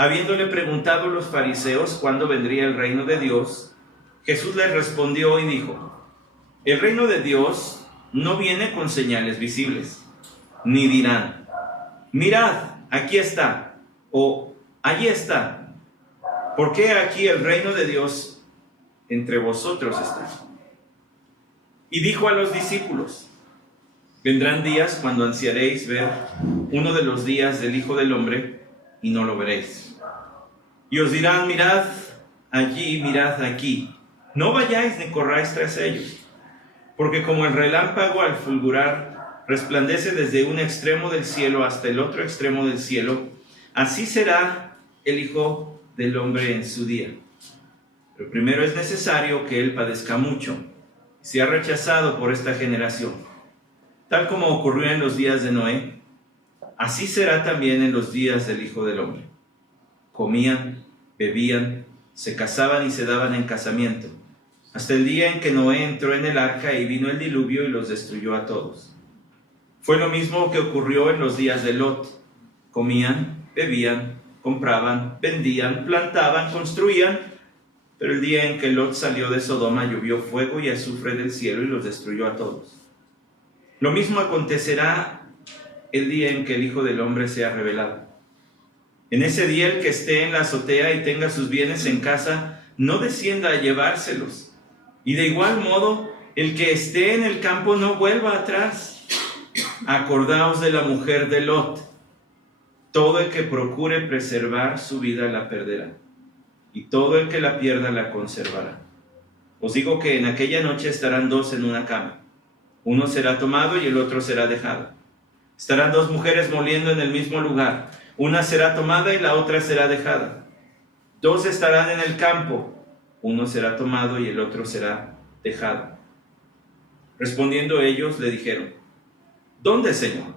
Habiéndole preguntado los fariseos cuándo vendría el reino de Dios, Jesús les respondió y dijo: el reino de Dios no viene con señales visibles, ni dirán: mirad, aquí está, o allí está, porque aquí el reino de Dios entre vosotros está. Y dijo a los discípulos: vendrán días cuando ansiaréis ver uno de los días del Hijo del Hombre, y no lo veréis. Y os dirán: mirad allí, mirad aquí. No vayáis ni corráis tras ellos, porque como el relámpago al fulgurar resplandece desde un extremo del cielo hasta el otro extremo del cielo, así será el Hijo del Hombre en su día. Pero primero es necesario que Él padezca mucho y sea rechazado por esta generación. Tal como ocurrió en los días de Noé, así será también en los días del Hijo del Hombre. Comían, bebían, se casaban y se daban en casamiento, hasta el día en que Noé entró en el arca y vino el diluvio y los destruyó a todos. Fue lo mismo que ocurrió en los días de Lot. Comían, bebían, compraban, vendían, plantaban, construían, pero el día en que Lot salió de Sodoma llovió fuego y azufre del cielo y los destruyó a todos. Lo mismo acontecerá el día en que el Hijo del Hombre sea revelado. En ese día el que esté en la azotea y tenga sus bienes en casa, no descienda a llevárselos. Y de igual modo, el que esté en el campo no vuelva atrás. Acordaos de la mujer de Lot. Todo el que procure preservar su vida la perderá, y todo el que la pierda la conservará. Os digo que en aquella noche estarán dos en una cama. Uno será tomado y el otro será dejado. Estarán dos mujeres moliendo en el mismo lugar. Una será tomada y la otra será dejada. Dos estarán en el campo. Uno será tomado y el otro será dejado. Respondiendo ellos le dijeron: ¿dónde, Señor?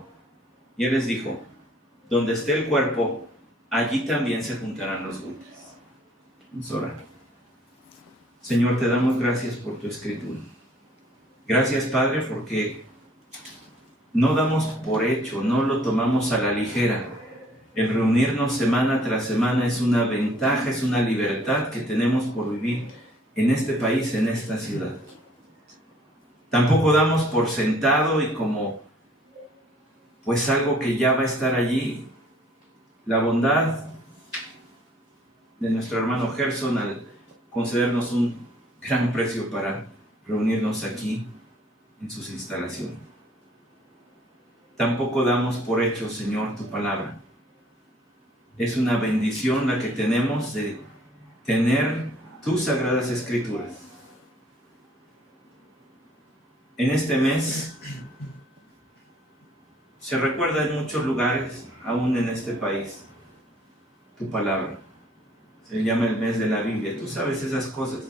Y él les dijo: donde esté el cuerpo, allí también se juntarán los buitres. Vamos a orar. Señor, te damos gracias por tu escritura. Gracias, Padre, porque no damos por hecho, no lo tomamos a la ligera. El reunirnos semana tras semana es una ventaja, es una libertad que tenemos por vivir en este país, en esta ciudad. Tampoco damos por sentado y como pues algo que ya va a estar allí la bondad de nuestro hermano Gerson al concedernos un gran precio para reunirnos aquí en sus instalaciones. Tampoco damos por hecho, Señor, tu palabra. Es una bendición la que tenemos de tener tus sagradas escrituras. En este mes se recuerda en muchos lugares, aún en este país, tu palabra. Se llama el mes de la Biblia. Tú sabes esas cosas.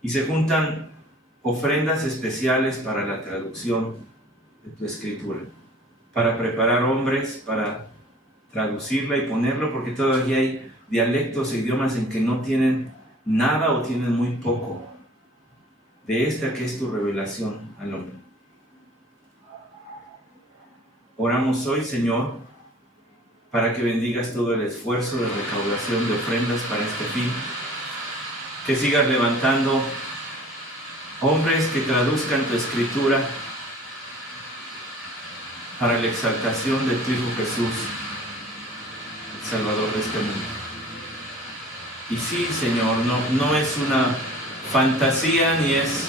Y se juntan ofrendas especiales para la traducción de tu escritura, para preparar hombres, para traducirla y ponerlo, porque todavía hay dialectos e idiomas en que no tienen nada o tienen muy poco de esta que es tu revelación al hombre. Oramos hoy, Señor, para que bendigas todo el esfuerzo de recaudación de ofrendas para este fin, que sigas levantando hombres que traduzcan tu escritura para la exaltación de tu Hijo Jesús, el Salvador de este mundo. Y sí, Señor, no es una fantasía ni es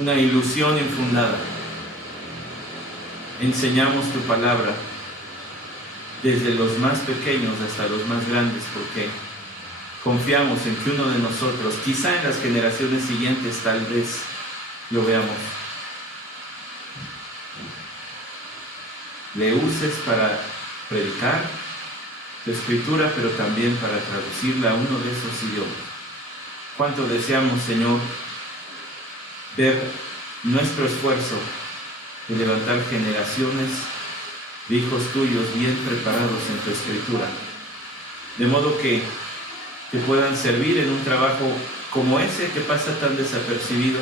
una ilusión infundada. Enseñamos tu palabra desde los más pequeños hasta los más grandes, porque confiamos en que uno de nosotros, quizá en las generaciones siguientes, tal vez lo veamos. Le uses para predicar tu escritura, pero también para traducirla a uno de esos idiomas. Cuánto deseamos, Señor, ver nuestro esfuerzo de levantar generaciones de hijos tuyos bien preparados en tu escritura, de modo que te puedan servir en un trabajo como ese que pasa tan desapercibido,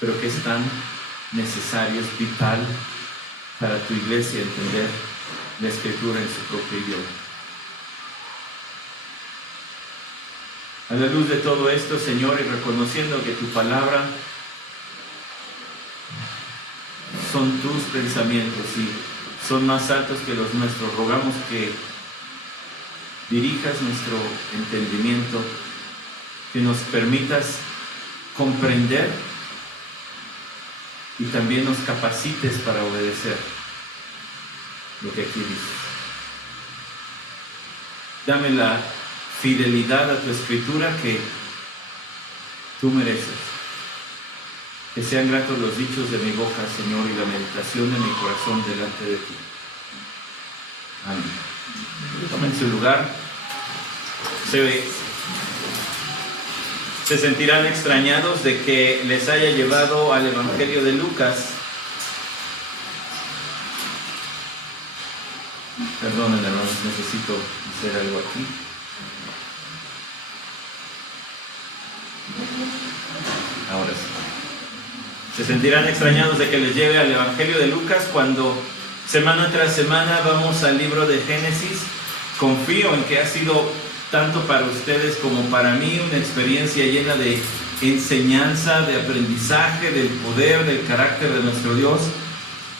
pero que es tan necesario, es vital para tu iglesia entender la Escritura en su propio idioma. A la luz de todo esto, Señor, y reconociendo que tu palabra son tus pensamientos y son más altos que los nuestros, rogamos que dirijas nuestro entendimiento, que nos permitas comprender y también nos capacites para obedecer lo que aquí dices. Dame la fidelidad a tu Escritura que tú mereces. Que sean gratos los dichos de mi boca, Señor, y la meditación de mi corazón delante de ti. Amén. Tomen su lugar. Se sentirán extrañados de que les haya llevado al Evangelio de Lucas. Perdonen, hermanos, necesito hacer algo aquí. Ahora sí. Se sentirán extrañados de que les lleve al Evangelio de Lucas cuando semana tras semana vamos al libro de Génesis. Confío en que ha sido tanto para ustedes como para mí una experiencia llena de enseñanza, de aprendizaje, del poder, del carácter de nuestro Dios.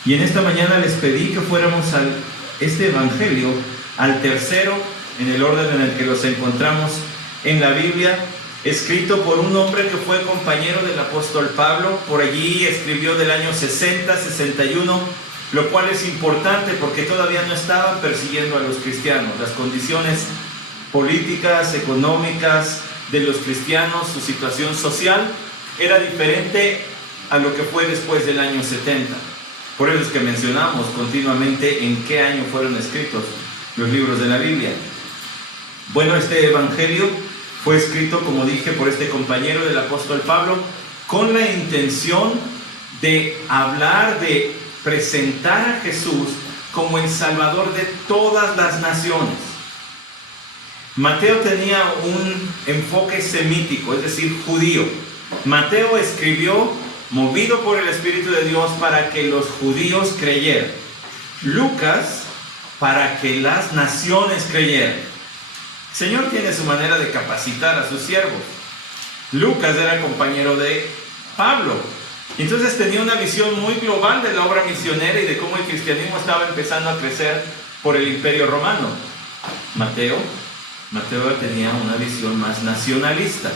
Y en esta mañana les pedí que fuéramos a este Evangelio, al tercero en el orden en el que los encontramos en la Biblia, escrito por un hombre que fue compañero del apóstol Pablo. Por allí escribió del año 60, 61, lo cual es importante porque todavía no estaban persiguiendo a los cristianos. Las condiciones políticas, económicas de los cristianos, su situación social, era diferente a lo que fue después del año 70. Por eso es que mencionamos continuamente en qué año fueron escritos los libros de la Biblia. Bueno, este Evangelio fue escrito, como dije, por este compañero del apóstol Pablo, con la intención de hablar, de presentar a Jesús como el Salvador de todas las naciones. Mateo tenía un enfoque semítico, es decir, judío. Mateo escribió, movido por el Espíritu de Dios, para que los judíos creyeran. Lucas, para que las naciones creyeran. El Señor tiene su manera de capacitar a sus siervos. Lucas era compañero de Pablo. Entonces tenía una visión muy global de la obra misionera y de cómo el cristianismo estaba empezando a crecer por el Imperio Romano. Mateo tenía una visión más nacionalista.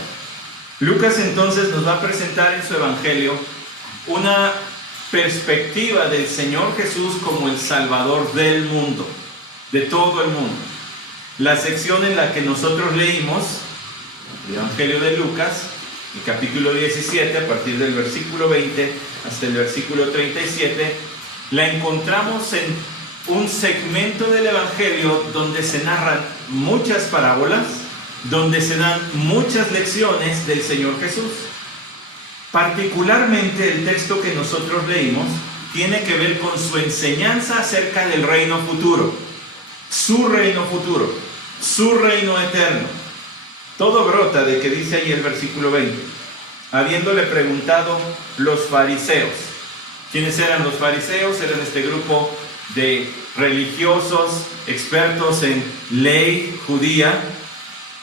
Lucas entonces nos va a presentar en su Evangelio una perspectiva del Señor Jesús como el Salvador del mundo, de todo el mundo. La sección en la que nosotros leímos, el Evangelio de Lucas, el capítulo 17, a partir del versículo 20 hasta el versículo 37, la encontramos en un segmento del Evangelio donde se narran muchas parábolas, donde se dan muchas lecciones del Señor Jesús. Particularmente el texto que nosotros leímos tiene que ver con su enseñanza acerca del reino futuro, su reino futuro, su reino eterno. Todo brota de que dice ahí el versículo 20, habiéndole preguntado los fariseos. ¿Quiénes eran los fariseos? Eran este grupo de religiosos, expertos en ley judía,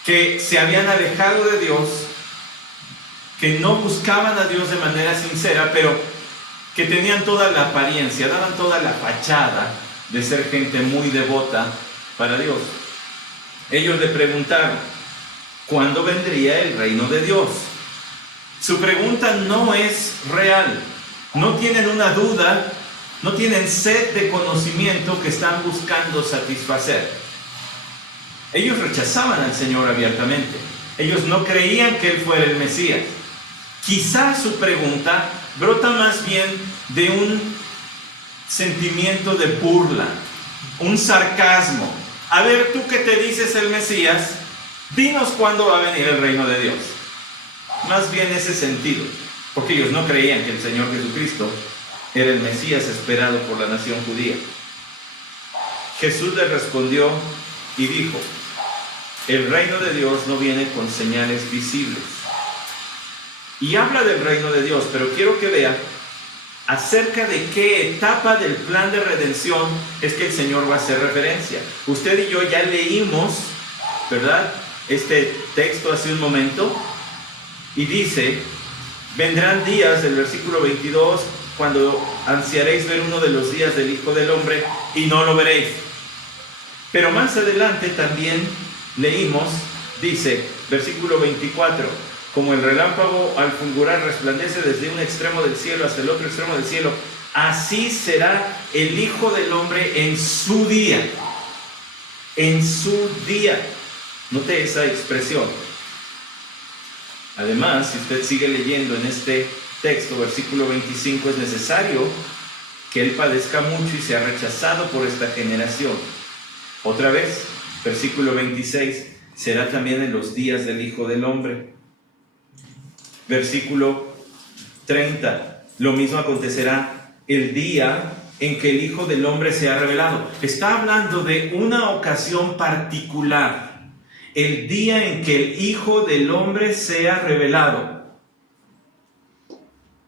que se habían alejado de Dios, que no buscaban a Dios de manera sincera, pero que tenían toda la apariencia, daban toda la fachada de ser gente muy devota para Dios. Ellos le preguntaron, ¿cuándo vendría el reino de Dios? Su pregunta no es real, no tienen una duda, no tienen sed de conocimiento que están buscando satisfacer. Ellos rechazaban al Señor abiertamente. Ellos no creían que Él fuera el Mesías. Quizás su pregunta brota más bien de un sentimiento de burla, un sarcasmo. A ver, tú que te dices el Mesías, dinos cuándo va a venir el reino de Dios. Más bien ese sentido, porque ellos no creían que el Señor Jesucristo era el Mesías esperado por la nación judía. Jesús les respondió y dijo, el reino de Dios no viene con señales visibles. Y habla del reino de Dios, pero quiero que vea acerca de qué etapa del plan de redención es que el Señor va a hacer referencia. Usted y yo ya leímos, ¿verdad?, este texto hace un momento, y dice: vendrán días, del versículo 22, cuando ansiaréis ver uno de los días del Hijo del Hombre y no lo veréis. Pero más adelante también leímos, dice, versículo 24: como el relámpago al fulgurar resplandece desde un extremo del cielo hasta el otro extremo del cielo, así será el Hijo del Hombre en su día. En su día. Note esa expresión. Además, si usted sigue leyendo en este texto, versículo 25, es necesario que Él padezca mucho y sea rechazado por esta generación. Otra vez, versículo 26, será también en los días del Hijo del Hombre. Versículo 30, lo mismo acontecerá el día en que el Hijo del Hombre sea revelado. Está hablando de una ocasión particular. El día en que el Hijo del Hombre sea revelado.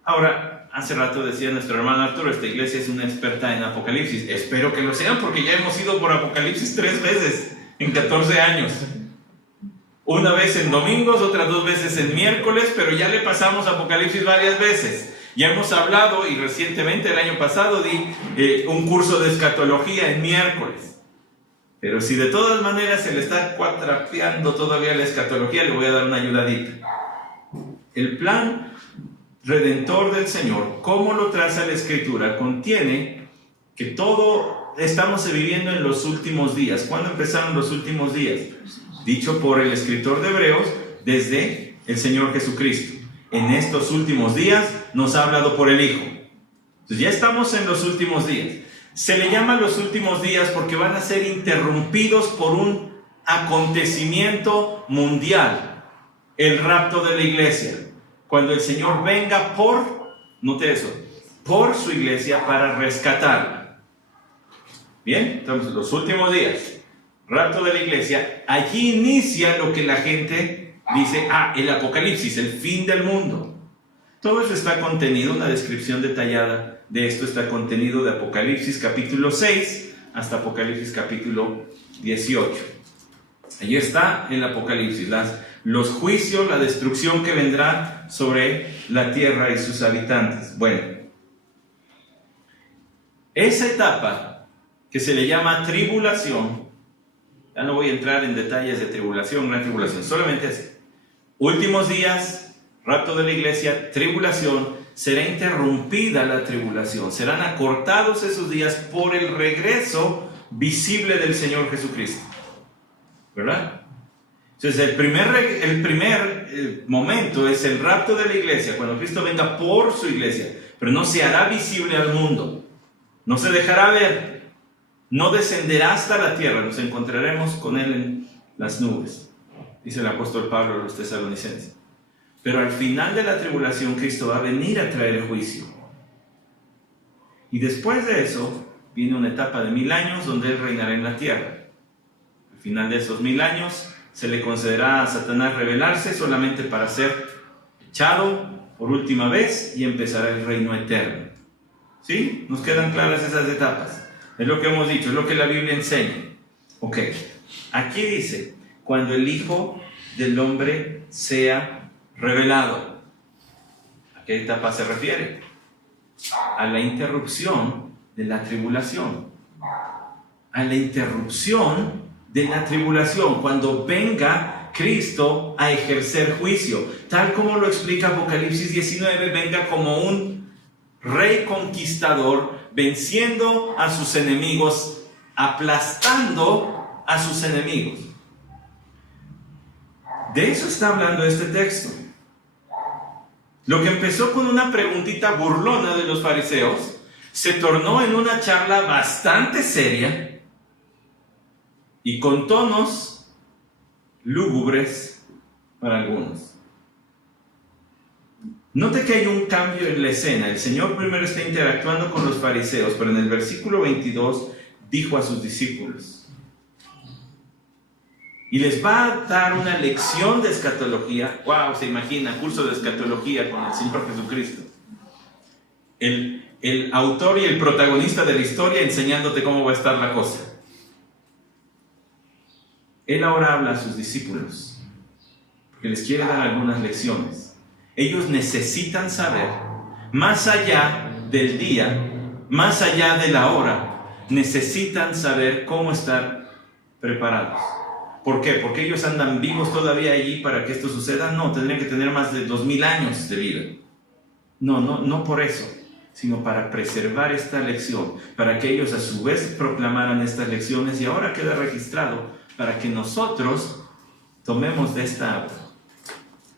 Ahora, hace rato decía nuestro hermano Arturo, esta iglesia es una experta en Apocalipsis. Espero que lo sean, porque ya hemos ido por Apocalipsis 3 veces en 14 años. Una vez en domingos, otras 2 veces en miércoles, pero ya le pasamos Apocalipsis varias veces. Ya hemos hablado, y recientemente el año pasado di un curso de escatología en miércoles. Pero si de todas maneras se le está cuatrapeando todavía la escatología, le voy a dar una ayudadita. El plan redentor del Señor, como lo traza la Escritura, contiene que todo estamos viviendo en los últimos días. ¿Cuándo empezaron los últimos días? Dicho por el escritor de Hebreos, desde el Señor Jesucristo. En estos últimos días nos ha hablado por el Hijo. Entonces ya estamos en los últimos días. Se le llama los últimos días porque van a ser interrumpidos por un acontecimiento mundial, el rapto de la iglesia, cuando el Señor venga note eso, por su iglesia para rescatarla. Bien, entonces los últimos días, rapto de la iglesia, allí inicia lo que la gente dice, el Apocalipsis, el fin del mundo. Todo eso está contenido, una descripción detallada de esto está contenido de Apocalipsis capítulo 6 hasta Apocalipsis capítulo 18. Allí está el Apocalipsis, los juicios, la destrucción que vendrá sobre la tierra y sus habitantes. Bueno, esa etapa que se le llama tribulación, ya no voy a entrar en detalles de tribulación, gran tribulación, solamente así. Últimos días, rapto de la iglesia, tribulación. Será interrumpida la tribulación, serán acortados esos días por el regreso visible del Señor Jesucristo, ¿verdad? Entonces el primer momento es el rapto de la iglesia, cuando Cristo venga por su iglesia, pero no se hará visible al mundo, no se dejará ver, no descenderá hasta la tierra, nos encontraremos con Él en las nubes, dice el apóstol Pablo a los tesalonicenses. Pero al final de la tribulación, Cristo va a venir a traer el juicio. Y después de eso, viene una etapa de 1000 años donde Él reinará en la tierra. Al final de esos 1000 años, se le concederá a Satanás rebelarse solamente para ser echado por última vez y empezará el reino eterno. ¿Sí? ¿Nos quedan claras esas etapas? Es lo que hemos dicho, es lo que la Biblia enseña. Ok, aquí dice, cuando el Hijo del Hombre sea revelado. ¿A qué etapa se refiere? A la interrupción de la tribulación. A la interrupción de la tribulación, cuando venga Cristo a ejercer juicio. Tal como lo explica Apocalipsis 19, venga como un rey conquistador, venciendo a sus enemigos, aplastando a sus enemigos. De eso está hablando este texto. Lo que empezó con una preguntita burlona de los fariseos, se tornó en una charla bastante seria y con tonos lúgubres para algunos. Note que hay un cambio en la escena. El Señor primero está interactuando con los fariseos, pero en el versículo 22 dijo a sus discípulos, y les va a dar una lección de escatología. ¡Wow! Se imagina, curso de escatología con el Señor Jesucristo. El el autor y el protagonista de la historia enseñándote cómo va a estar la cosa. Él ahora habla a sus discípulos, porque les quiere dar algunas lecciones. Ellos necesitan saber, más allá del día, más allá de la hora, necesitan saber cómo estar preparados. ¿Por qué? ¿Porque ellos andan vivos todavía allí para que esto suceda? No, tendrían que tener más de 2000 años de vida. No por eso, sino para preservar esta lección, para que ellos a su vez proclamaran estas lecciones, y ahora queda registrado para que nosotros tomemos de esta agua.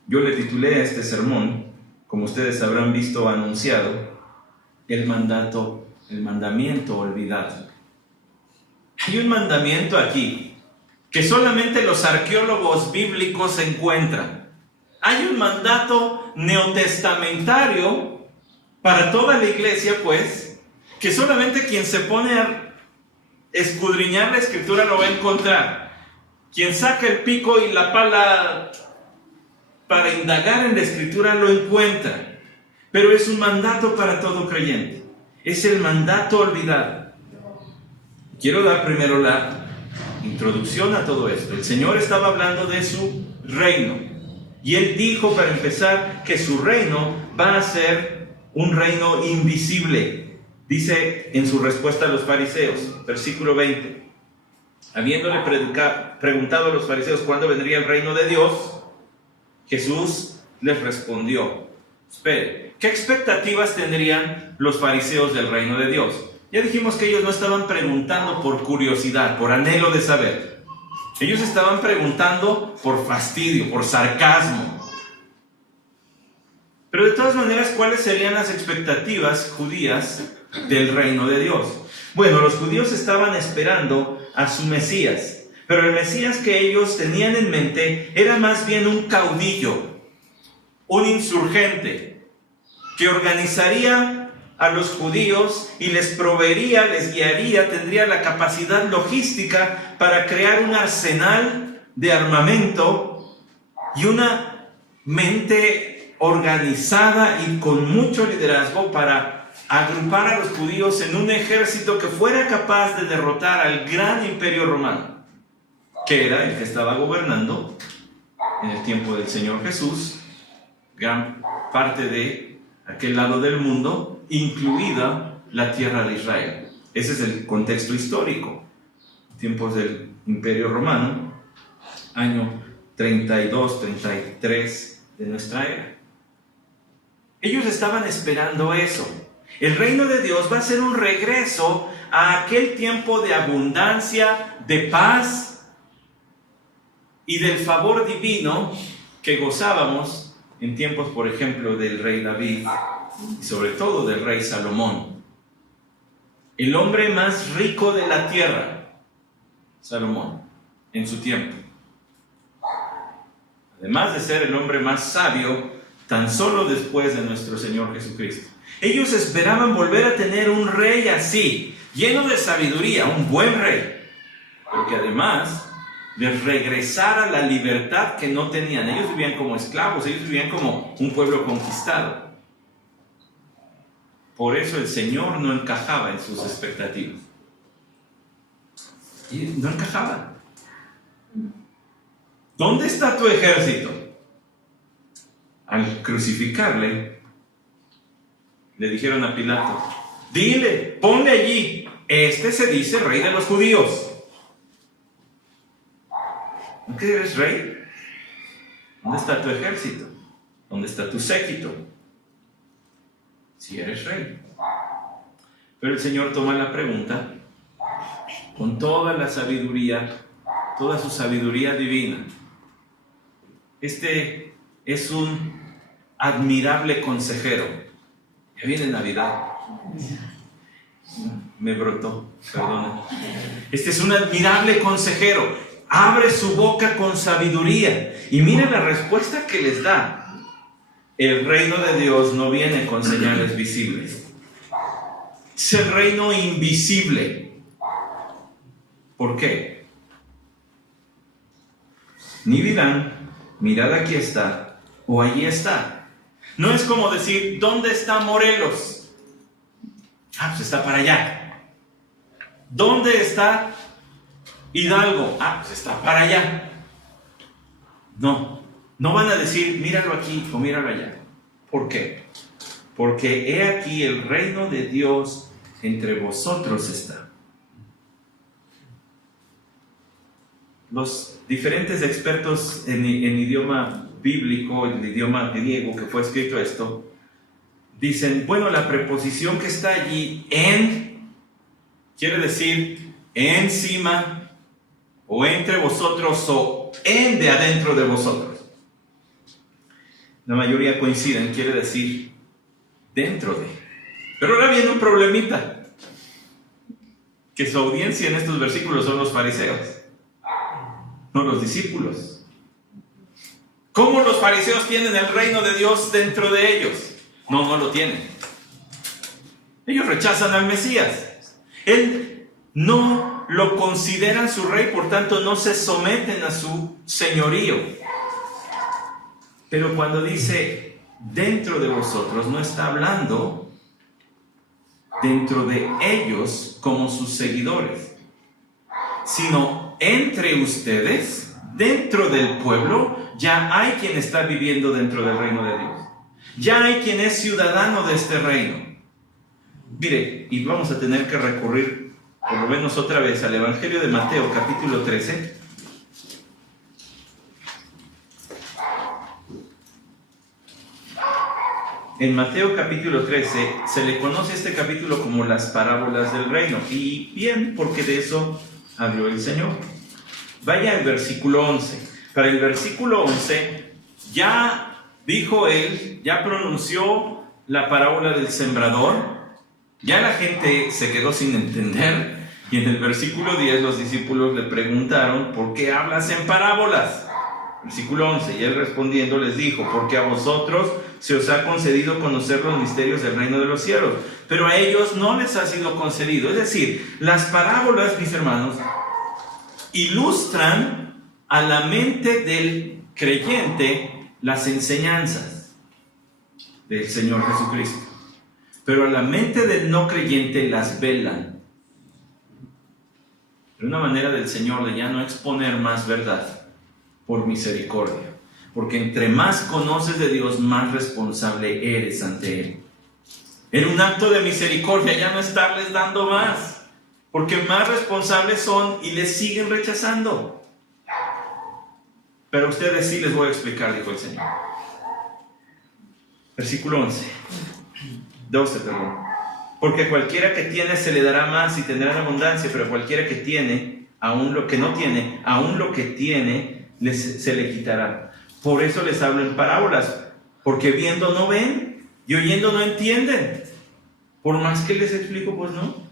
Yo le titulé a este sermón, como ustedes habrán visto anunciado, el mandamiento olvidado. Hay un mandamiento aquí que solamente los arqueólogos bíblicos encuentran. Hay un mandato neotestamentario para toda la iglesia, pues, que solamente quien se pone a escudriñar la escritura lo va a encontrar. Quien saca el pico y la pala para indagar en la escritura lo encuentra. Pero es un mandato para todo creyente. Es el mandato olvidado. Quiero dar primero la introducción a todo esto. El Señor estaba hablando de su reino. Y Él dijo, para empezar, que su reino va a ser un reino invisible. Dice en su respuesta a los fariseos, versículo 20. Habiéndole preguntado a los fariseos cuándo vendría el reino de Dios, Jesús les respondió. Espere, ¿qué expectativas tendrían los fariseos del reino de Dios? Ya dijimos que ellos no estaban preguntando por curiosidad, por anhelo de saber. Ellos estaban preguntando por fastidio, por sarcasmo. Pero de todas maneras, ¿cuáles serían las expectativas judías del reino de Dios? Bueno, los judíos estaban esperando a su Mesías, pero el Mesías que ellos tenían en mente era más bien un caudillo, un insurgente, que organizaría a los judíos y les proveería, les guiaría, tendría la capacidad logística para crear un arsenal de armamento y una mente organizada y con mucho liderazgo para agrupar a los judíos en un ejército que fuera capaz de derrotar al gran imperio romano, que era el que estaba gobernando en el tiempo del Señor Jesús, gran parte de aquel lado del mundo, incluida la tierra de Israel. Ese es el contexto histórico. Tiempos del Imperio Romano, año 32, 33 de nuestra era. Ellos estaban esperando eso. El reino de Dios va a ser un regreso a aquel tiempo de abundancia, de paz y del favor divino que gozábamos en tiempos, por ejemplo, del rey David y sobre todo del rey Salomón. El hombre más rico de la tierra, Salomón, en su tiempo. Además de ser el hombre más sabio, tan solo después de nuestro Señor Jesucristo. Ellos esperaban volver a tener un rey así, lleno de sabiduría, un buen rey, pero que además les regresara la libertad que no tenían. Ellos vivían como esclavos, ellos vivían como un pueblo conquistado. Por eso el Señor no encajaba en sus expectativas. Y no encajaba. ¿Dónde está tu ejército? Al crucificarle, le dijeron a Pilato, dile, ponle allí, este se dice rey de los judíos. ¿No que eres rey? ¿Dónde está tu ejército? ¿Dónde está tu séquito? Si eres rey. Pero el Señor toma la pregunta con toda la sabiduría, toda su sabiduría divina. Este es un admirable consejero. Ya viene Navidad. Me brotó, perdona. Este es un admirable consejero. Abre su boca con sabiduría. Y mire la respuesta que les da. El reino de Dios no viene con señales visibles. Es el reino invisible. ¿Por qué? Ni dirán, mirad aquí está, o allí está. No es como decir, ¿dónde está Morelos? Ah, pues está para allá. ¿Dónde está Hidalgo? Ah, pues está para allá. No van a decir, míralo aquí o míralo allá. ¿Por qué? Porque he aquí el reino de Dios entre vosotros está. Los diferentes expertos en idioma bíblico, en el idioma griego que fue escrito esto, dicen, bueno, la preposición que está allí, en, quiere decir encima, o entre vosotros, o en de adentro de vosotros. La mayoría coinciden, quiere decir dentro de. Pero ahora viene un problemita, que su audiencia en estos versículos son los fariseos, no los discípulos. ¿Cómo los fariseos tienen el reino de Dios dentro de ellos? No lo tienen. Ellos rechazan al Mesías. Él no lo consideran su rey, por tanto no se someten a su señorío. Pero cuando dice dentro de vosotros, no está hablando dentro de ellos como sus seguidores, sino entre ustedes, dentro del pueblo, ya hay quien está viviendo dentro del reino de Dios. Ya hay quien es ciudadano de este reino. Mire, y vamos a tener que recurrir por lo menos otra vez al Evangelio de Mateo, capítulo 13. En Mateo capítulo 13 se le conoce este capítulo como las parábolas del reino. Y bien, porque de eso habló el Señor. Vaya al versículo 11. Para el versículo 11 ya dijo él, ya pronunció la parábola del sembrador. Ya la gente se quedó sin entender. Y en el versículo 10 los discípulos le preguntaron, ¿por qué hablas en parábolas? Versículo 11, y él respondiendo les dijo, porque a vosotros se os ha concedido conocer los misterios del reino de los cielos, pero a ellos no les ha sido concedido. Es decir, las parábolas, mis hermanos, ilustran a la mente del creyente las enseñanzas del Señor Jesucristo, pero a la mente del no creyente las velan. Es una manera del Señor de ya no exponer más verdad por misericordia, porque entre más conoces de Dios, más responsable eres ante Él. En un acto de misericordia ya no estarles dando más, porque más responsables son y les siguen rechazando. Pero a ustedes sí les voy a explicar, dijo el Señor. Versículo 12, perdón. Porque cualquiera que tiene se le dará más y tendrá en abundancia, pero cualquiera que tiene, aún lo que no tiene, aún lo que tiene, se le quitará. Por eso les hablo en parábolas, porque viendo no ven y oyendo no entienden. Por más que les explico, pues no.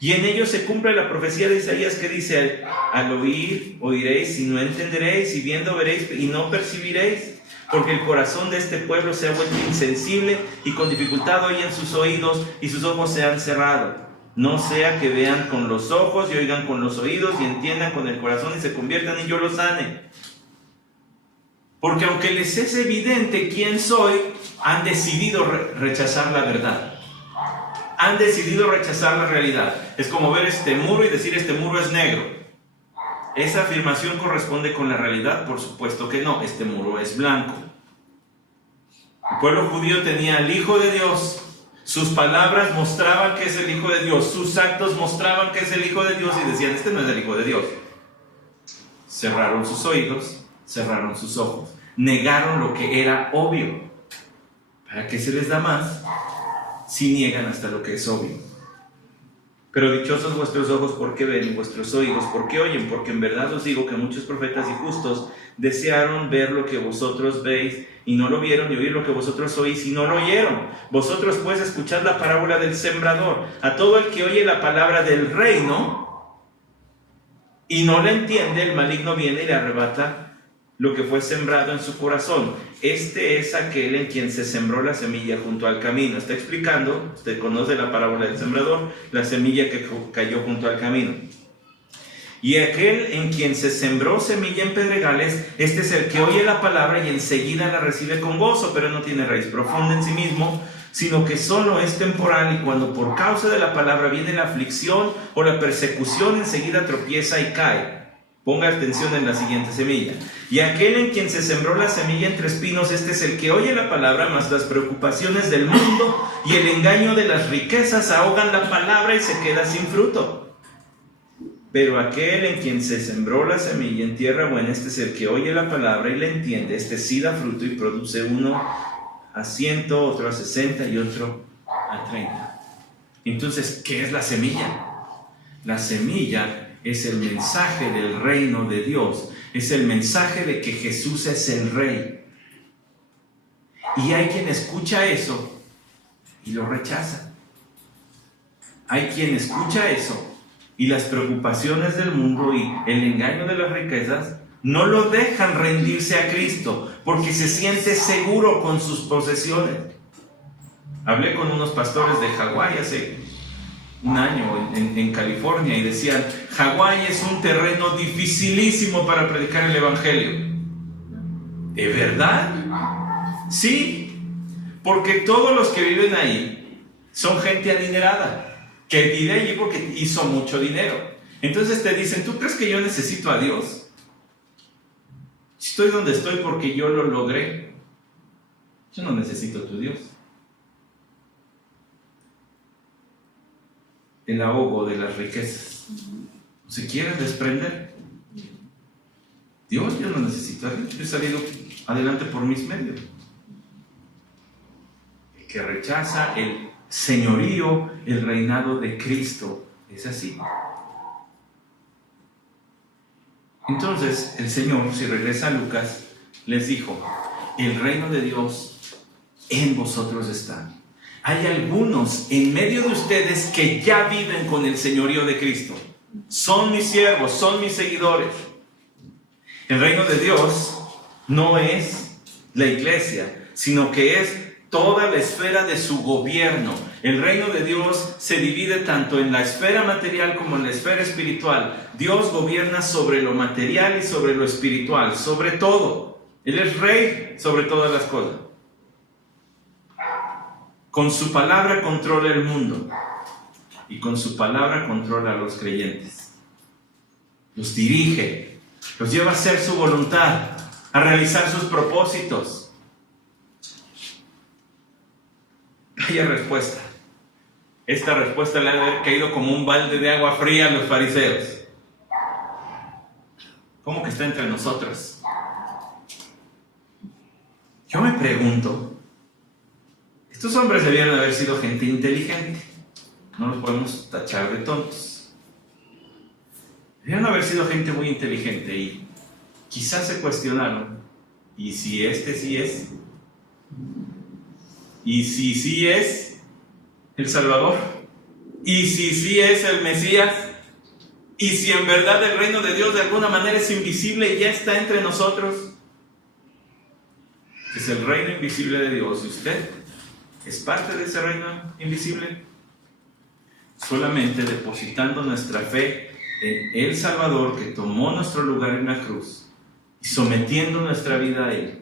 Y en ellos se cumple la profecía de Isaías que dice, al oír oiréis y no entenderéis, y viendo veréis y no percibiréis, porque el corazón de este pueblo se ha vuelto insensible y con dificultad oyen sus oídos y sus ojos se han cerrado. No sea que vean con los ojos y oigan con los oídos y entiendan con el corazón y se conviertan y yo los sane. Porque aunque les es evidente quién soy, han decidido rechazar la verdad. Han decidido rechazar la realidad. Es como ver este muro y decir este muro es negro. ¿Esa afirmación corresponde con la realidad? Por supuesto que no. Este muro es blanco. El pueblo judío tenía al Hijo de Dios. Sus palabras mostraban que es el Hijo de Dios. Sus actos mostraban que es el Hijo de Dios y decían, este no es el Hijo de Dios. Cerraron sus oídos, cerraron sus ojos. Negaron lo que era obvio. ¿Para qué se les da más si niegan hasta lo que es obvio? Pero dichosos vuestros ojos porque ven y vuestros oídos porque oyen, porque en verdad os digo que muchos profetas y justos desearon ver lo que vosotros veis y no lo vieron, y oír lo que vosotros oís y no lo oyeron. Vosotros pues escuchad la parábola del sembrador. A todo el que oye la palabra del reino y no la entiende, el maligno viene y le arrebata lo que fue sembrado en su corazón. Este es aquel en quien se sembró la semilla junto al camino. Está explicando, usted conoce la parábola del sembrador, la semilla que cayó junto al camino. Y aquel en quien se sembró semilla en pedregales, este es el que oye la palabra y enseguida la recibe con gozo, pero no tiene raíz profunda en sí mismo, sino que solo es temporal, y cuando por causa de la palabra viene la aflicción o la persecución, enseguida tropieza y cae. Ponga atención en la siguiente semilla. Y aquel en quien se sembró la semilla entre espinos, este es el que oye la palabra, mas las preocupaciones del mundo y el engaño de las riquezas ahogan la palabra y se queda sin fruto. Pero aquel en quien se sembró la semilla en tierra buena, este es el que oye la palabra y la entiende, este sí da fruto y produce uno a 100, otro a 60 y otro a 30. Entonces, ¿qué es la semilla? La semilla es el mensaje del reino de Dios, es el mensaje de que Jesús es el Rey. Y hay quien escucha eso y lo rechaza. Hay quien escucha eso y las preocupaciones del mundo y el engaño de las riquezas no lo dejan rendirse a Cristo porque se siente seguro con sus posesiones. Hablé con unos pastores de Hawái hace un año en California y decían: Hawái es un terreno dificilísimo para predicar el evangelio. ¿De verdad? Sí, porque todos los que viven ahí son gente adinerada que vive allí porque hizo mucho dinero. Entonces te dicen: ¿tú crees que yo necesito a Dios? Estoy donde estoy porque yo lo logré. Yo no necesito a tu Dios. El ahogo de las riquezas. ¿Se quieren desprender? Dios, yo no necesito a Dios. Yo he salido adelante por mis medios. El que rechaza el señorío, el reinado de Cristo, es así. Entonces el Señor, si regresa a Lucas, les dijo: el reino de Dios en vosotros está. Hay algunos en medio de ustedes que ya viven con el señorío de Cristo. Son mis siervos, son mis seguidores. El reino de Dios no es la iglesia, sino que es toda la esfera de su gobierno. El reino de Dios se divide tanto en la esfera material como en la esfera espiritual. Dios gobierna sobre lo material y sobre lo espiritual, sobre todo. Él es rey sobre todas las cosas. Con su palabra controla el mundo y con su palabra controla a los creyentes. Los dirige, los lleva a hacer su voluntad, a realizar sus propósitos. Vaya respuesta. Esta respuesta le ha de haber caído como un balde de agua fría a los fariseos. ¿Cómo que está entre nosotros? Yo me pregunto, estos hombres debieron haber sido gente inteligente. No los podemos tachar de tontos. Debieron haber sido gente muy inteligente y quizás se cuestionaron: ¿y si este sí es? ¿Y si sí es el Salvador? ¿Y si sí es el Mesías? ¿Y si en verdad el reino de Dios de alguna manera es invisible y ya está entre nosotros? Es el reino invisible de Dios. ¿Y usted es parte de ese reino invisible? Solamente depositando nuestra fe en el Salvador que tomó nuestro lugar en la cruz y sometiendo nuestra vida a Él,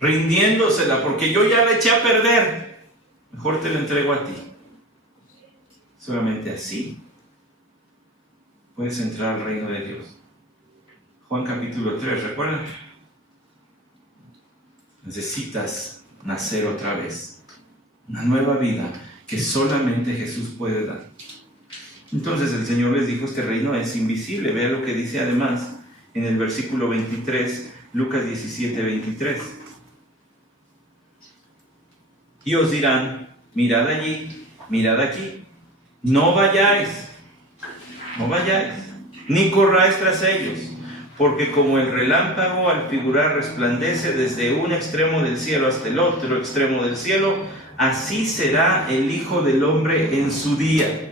rindiéndosela, porque yo ya la eché a perder, mejor te la entrego a ti. Solamente así puedes entrar al reino de Dios. Juan capítulo 3, ¿recuerdan? Necesitas nacer otra vez, una nueva vida que solamente Jesús puede dar. Entonces el Señor les dijo: este reino es invisible. Vea lo que dice además en el versículo 23, Lucas 17, 23. Y os dirán: mirad allí, mirad aquí, no vayáis, ni corráis tras ellos, porque como el relámpago al figurar resplandece desde un extremo del cielo hasta el otro extremo del cielo, así será el Hijo del Hombre en su día.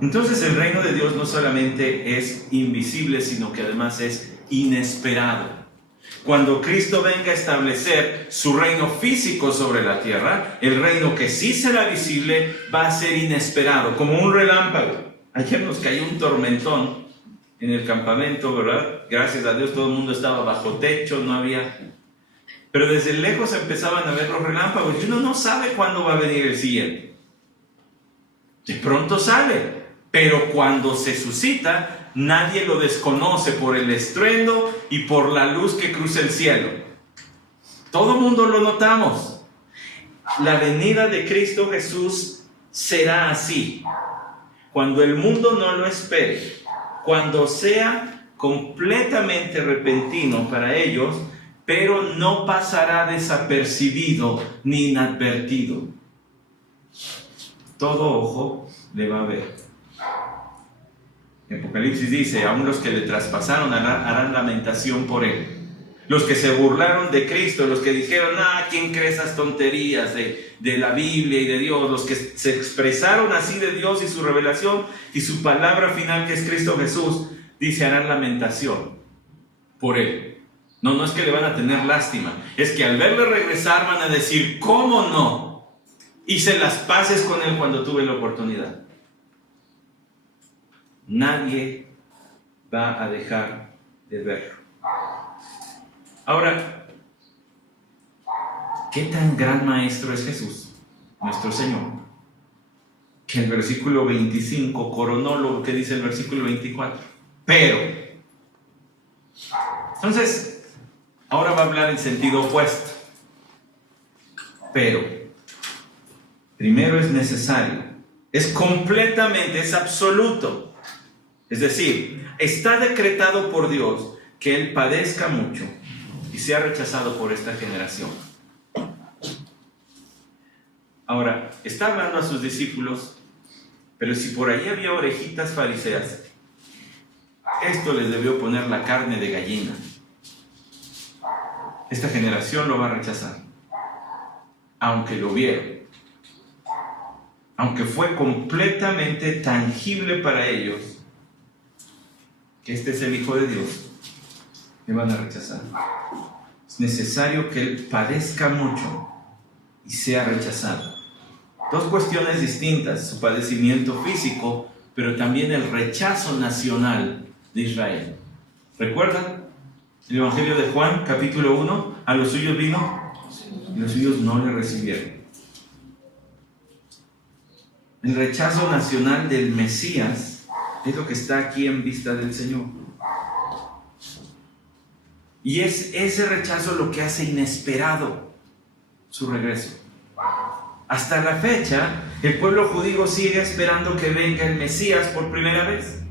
Entonces el reino de Dios no solamente es invisible, sino que además es inesperado. Cuando Cristo venga a establecer su reino físico sobre la tierra, el reino que sí será visible va a ser inesperado, como un relámpago. Ayer nos cayó un tormentón en el campamento, ¿verdad? Gracias a Dios todo el mundo estaba bajo techo, no había... Pero desde lejos empezaban a ver los relámpagos y uno no sabe cuándo va a venir el siguiente. De pronto sale, pero cuando se suscita, nadie lo desconoce por el estruendo y por la luz que cruza el cielo. Todo el mundo lo notamos. La venida de Cristo Jesús será así. Cuando el mundo no lo espere, cuando sea completamente repentino para ellos, pero no pasará desapercibido ni inadvertido. Todo ojo le va a ver. Apocalipsis dice, aún los que le traspasaron harán lamentación por él. Los que se burlaron de Cristo, los que dijeron, ¿quién cree esas tonterías de la Biblia y de Dios? Los que se expresaron así de Dios y su revelación y su palabra final que es Cristo Jesús, dice, harán lamentación por él. No es que le van a tener lástima, es que al verle regresar van a decir, ¿cómo no? Hice las paces con él cuando tuve la oportunidad. Nadie va a dejar de verlo. Ahora, ¿qué tan gran maestro es Jesús, nuestro Señor? Que el versículo 25 coronó lo que dice el versículo 24. Pero, entonces, ahora va a hablar en sentido opuesto. Pero, primero es necesario, es completamente, es absoluto. Es decir, está decretado por Dios que Él padezca mucho y sea rechazado por esta generación. Ahora, está hablando a sus discípulos, pero si por ahí había orejitas fariseas, esto les debió poner la carne de gallina. Esta generación lo va a rechazar, aunque lo vieron, aunque fue completamente tangible para ellos que este es el Hijo de Dios, le van a rechazar. Es necesario que Él padezca mucho y sea rechazado. Dos cuestiones distintas, su padecimiento físico, pero también el rechazo nacional de Israel. ¿Recuerdan? El Evangelio de Juan, capítulo 1, a los suyos vino y los suyos no le recibieron. El rechazo nacional del Mesías es lo que está aquí en vista del Señor. Y es ese rechazo lo que hace inesperado su regreso. Hasta la fecha, el pueblo judío sigue esperando que venga el Mesías por primera vez.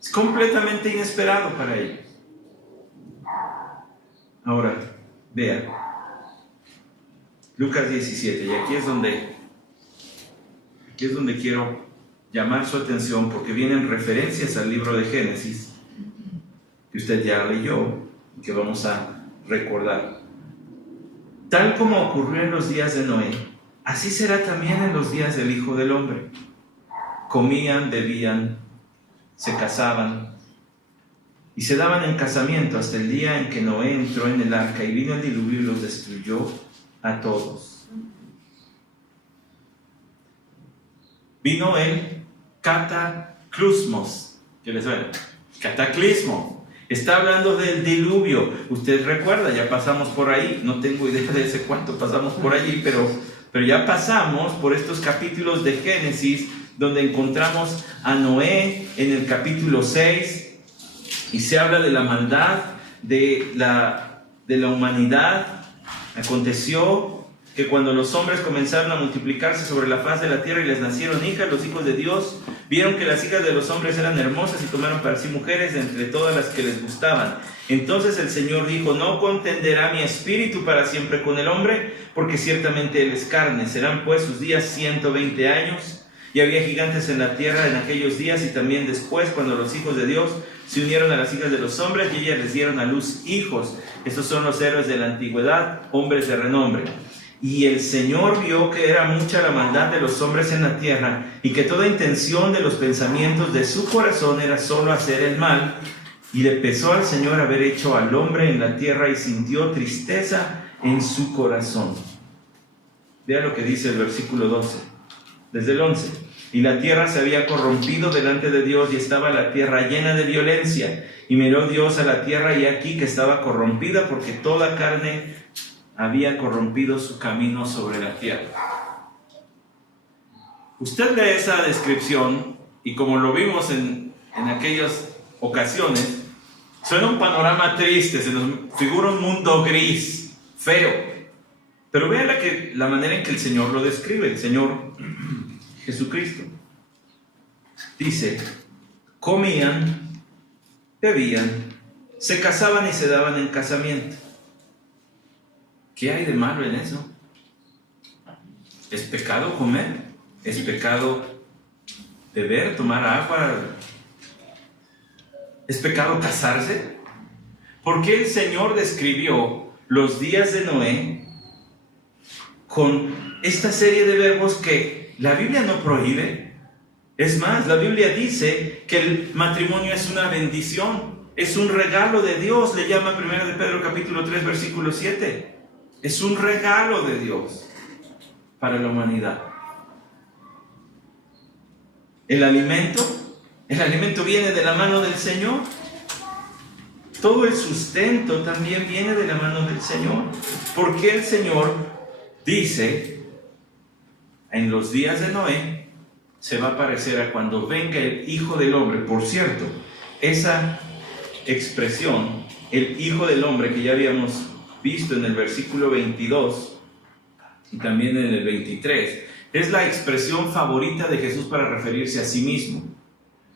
Es completamente inesperado para ellos. Ahora, vean, Lucas 17, y aquí es donde quiero llamar su atención, porque vienen referencias al libro de Génesis, que usted ya leyó y que vamos a recordar. Tal como ocurrió en los días de Noé, así será también en los días del Hijo del Hombre. Comían, bebían, se casaban y se daban en casamiento hasta el día en que Noé entró en el arca y vino el diluvio y los destruyó a todos. Vino el cataclismos. ¿Qué les suena? Cataclismo. Está hablando del diluvio. Usted recuerda, ya pasamos por ahí. No tengo idea de ese cuánto pasamos por allí, pero ya pasamos por estos capítulos de Génesis, donde encontramos a Noé en el capítulo 6, y se habla de la maldad de la humanidad. Aconteció que cuando los hombres comenzaron a multiplicarse sobre la faz de la tierra y les nacieron hijas, los hijos de Dios vieron que las hijas de los hombres eran hermosas y tomaron para sí mujeres de entre todas las que les gustaban. Entonces el Señor dijo: no contenderá mi espíritu para siempre con el hombre, porque ciertamente él es carne. Serán pues sus días 120 años. Y había gigantes en la tierra en aquellos días y también después, cuando los hijos de Dios se unieron a las hijas de los hombres y ellas les dieron a luz hijos. Estos son los héroes de la antigüedad, hombres de renombre. Y el Señor vio que era mucha la maldad de los hombres en la tierra, y que toda intención de los pensamientos de su corazón era solo hacer el mal. Y le pesó al Señor haber hecho al hombre en la tierra, y sintió tristeza en su corazón. Vea lo que dice el versículo 12, desde el 11. y la tierra se había corrompido delante de Dios, y estaba la tierra llena de violencia. Y miró Dios a la tierra, y aquí que estaba corrompida, porque toda carne había corrompido su camino sobre la tierra. Usted lee esa descripción, y como lo vimos en aquellas ocasiones, suena un panorama triste, se nos figura un mundo gris, feo. Pero vea la manera en que el Señor lo describe, el Señor Jesucristo. Dice, comían, bebían, se casaban y se daban en casamiento. ¿Qué hay de malo en eso? ¿Es pecado comer? ¿Es pecado beber, tomar agua? ¿Es pecado casarse? ¿Por qué el Señor describió los días de Noé con esta serie de verbos que la Biblia no prohíbe? Es más, la Biblia dice que el matrimonio es una bendición, es un regalo de Dios, le llama 1 de Pedro capítulo 3 versículo 7. Es un regalo de Dios para la humanidad. El alimento viene de la mano del Señor. Todo el sustento también viene de la mano del Señor. Porque el Señor dice, en los días de Noé, se va a parecer a cuando venga el Hijo del Hombre. Por cierto, esa expresión, el Hijo del Hombre, que ya habíamos visto en el versículo 22 y también en el 23, es la expresión favorita de Jesús para referirse a sí mismo.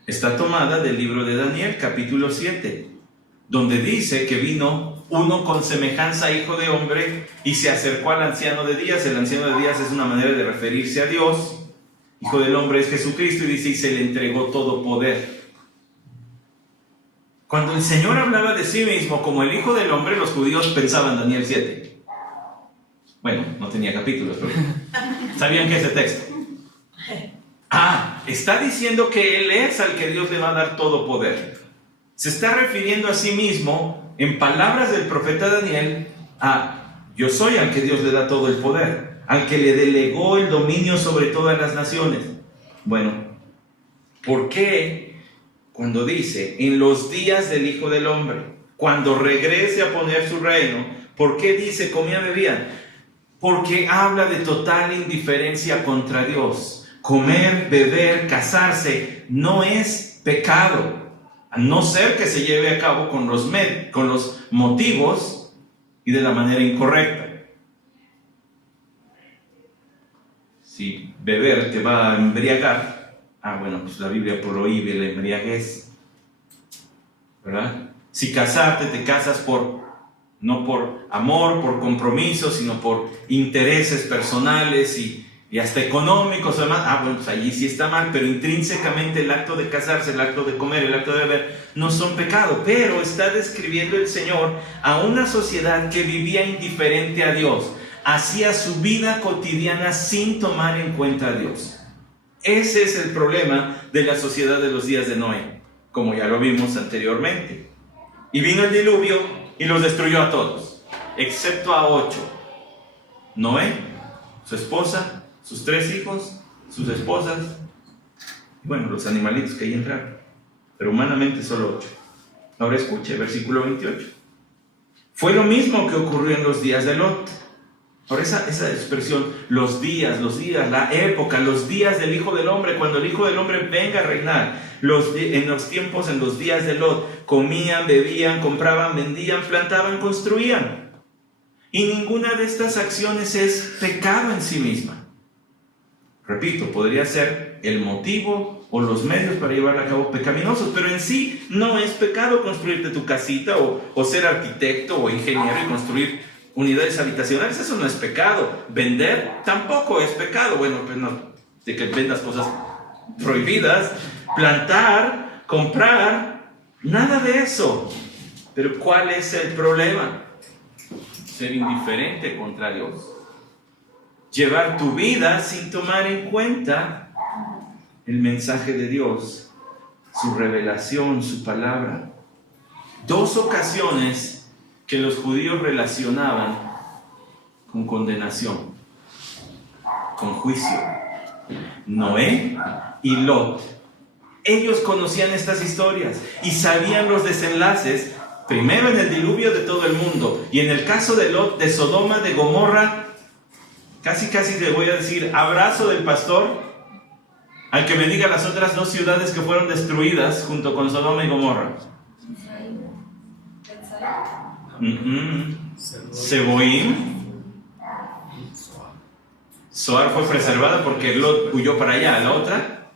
Está tomada del libro de Daniel, capítulo 7, donde dice que vino uno con semejanza a Hijo de Hombre y se acercó al anciano de días. El anciano de días es una manera de referirse a Dios. Hijo del Hombre es Jesucristo, y dice, y se le entregó todo poder. Cuando el Señor hablaba de sí mismo como el Hijo del Hombre, los judíos pensaban Daniel 7. Bueno, no tenía capítulos, pero sabían que ese texto. Está diciendo que Él es al que Dios le va a dar todo poder. Se está refiriendo a sí mismo, en palabras del profeta Daniel, a yo soy al que Dios le da todo el poder, al que le delegó el dominio sobre todas las naciones. Bueno, ¿por qué cuando dice en los días del Hijo del Hombre, cuando regrese a poner su reino, por qué dice comían, bebían? Porque habla de total indiferencia contra Dios. Comer, beber, casarse no es pecado, a no ser que se lleve a cabo con los motivos y de la manera incorrecta. Si beber te va a embriagar, bueno, pues la Biblia prohíbe la embriaguez, ¿verdad? Si casarte, te casas no por amor, por compromiso, sino por intereses personales y hasta económicos, además, bueno, pues allí sí está mal, pero intrínsecamente el acto de casarse, el acto de comer, el acto de beber, no son pecado. Pero está describiendo el Señor a una sociedad que vivía indiferente a Dios, hacía su vida cotidiana sin tomar en cuenta a Dios. Ese es el problema de la sociedad de los días de Noé, como ya lo vimos anteriormente. Y vino el diluvio y los destruyó a todos, excepto a 8. Noé, su esposa, sus 3 hijos, sus esposas, y bueno, los animalitos que ahí entraron, pero humanamente solo 8. Ahora escuche, versículo 28. Fue lo mismo que ocurrió en los días de Lot. Ahora esa expresión, los días, la época, los días del Hijo del Hombre, cuando el Hijo del Hombre venga a reinar, en los días de Lot, comían, bebían, compraban, vendían, plantaban, construían. Y ninguna de estas acciones es pecado en sí misma. Repito, podría ser el motivo o los medios para llevar a cabo pecaminosos, pero en sí no es pecado construirte tu casita o ser arquitecto o ingeniero y construir unidades habitacionales. Eso no es pecado. Vender tampoco es pecado. Bueno, pues no, de que vendas cosas prohibidas, plantar, comprar, nada de eso. Pero ¿cuál es el problema? Ser indiferente contra Dios. Llevar tu vida sin tomar en cuenta el mensaje de Dios, su revelación, su palabra. 2 ocasiones que los judíos relacionaban con condenación, con juicio. Noé y Lot. Ellos conocían estas historias y sabían los desenlaces, primero en el diluvio de todo el mundo, y en el caso de Lot, de Sodoma, de Gomorra. Casi le voy a decir, abrazo del pastor al que me diga las otras 2 ciudades que fueron destruidas junto con Sodoma y Gomorra. Seboim. Zoar fue preservada porque Lot huyó para allá. La otra,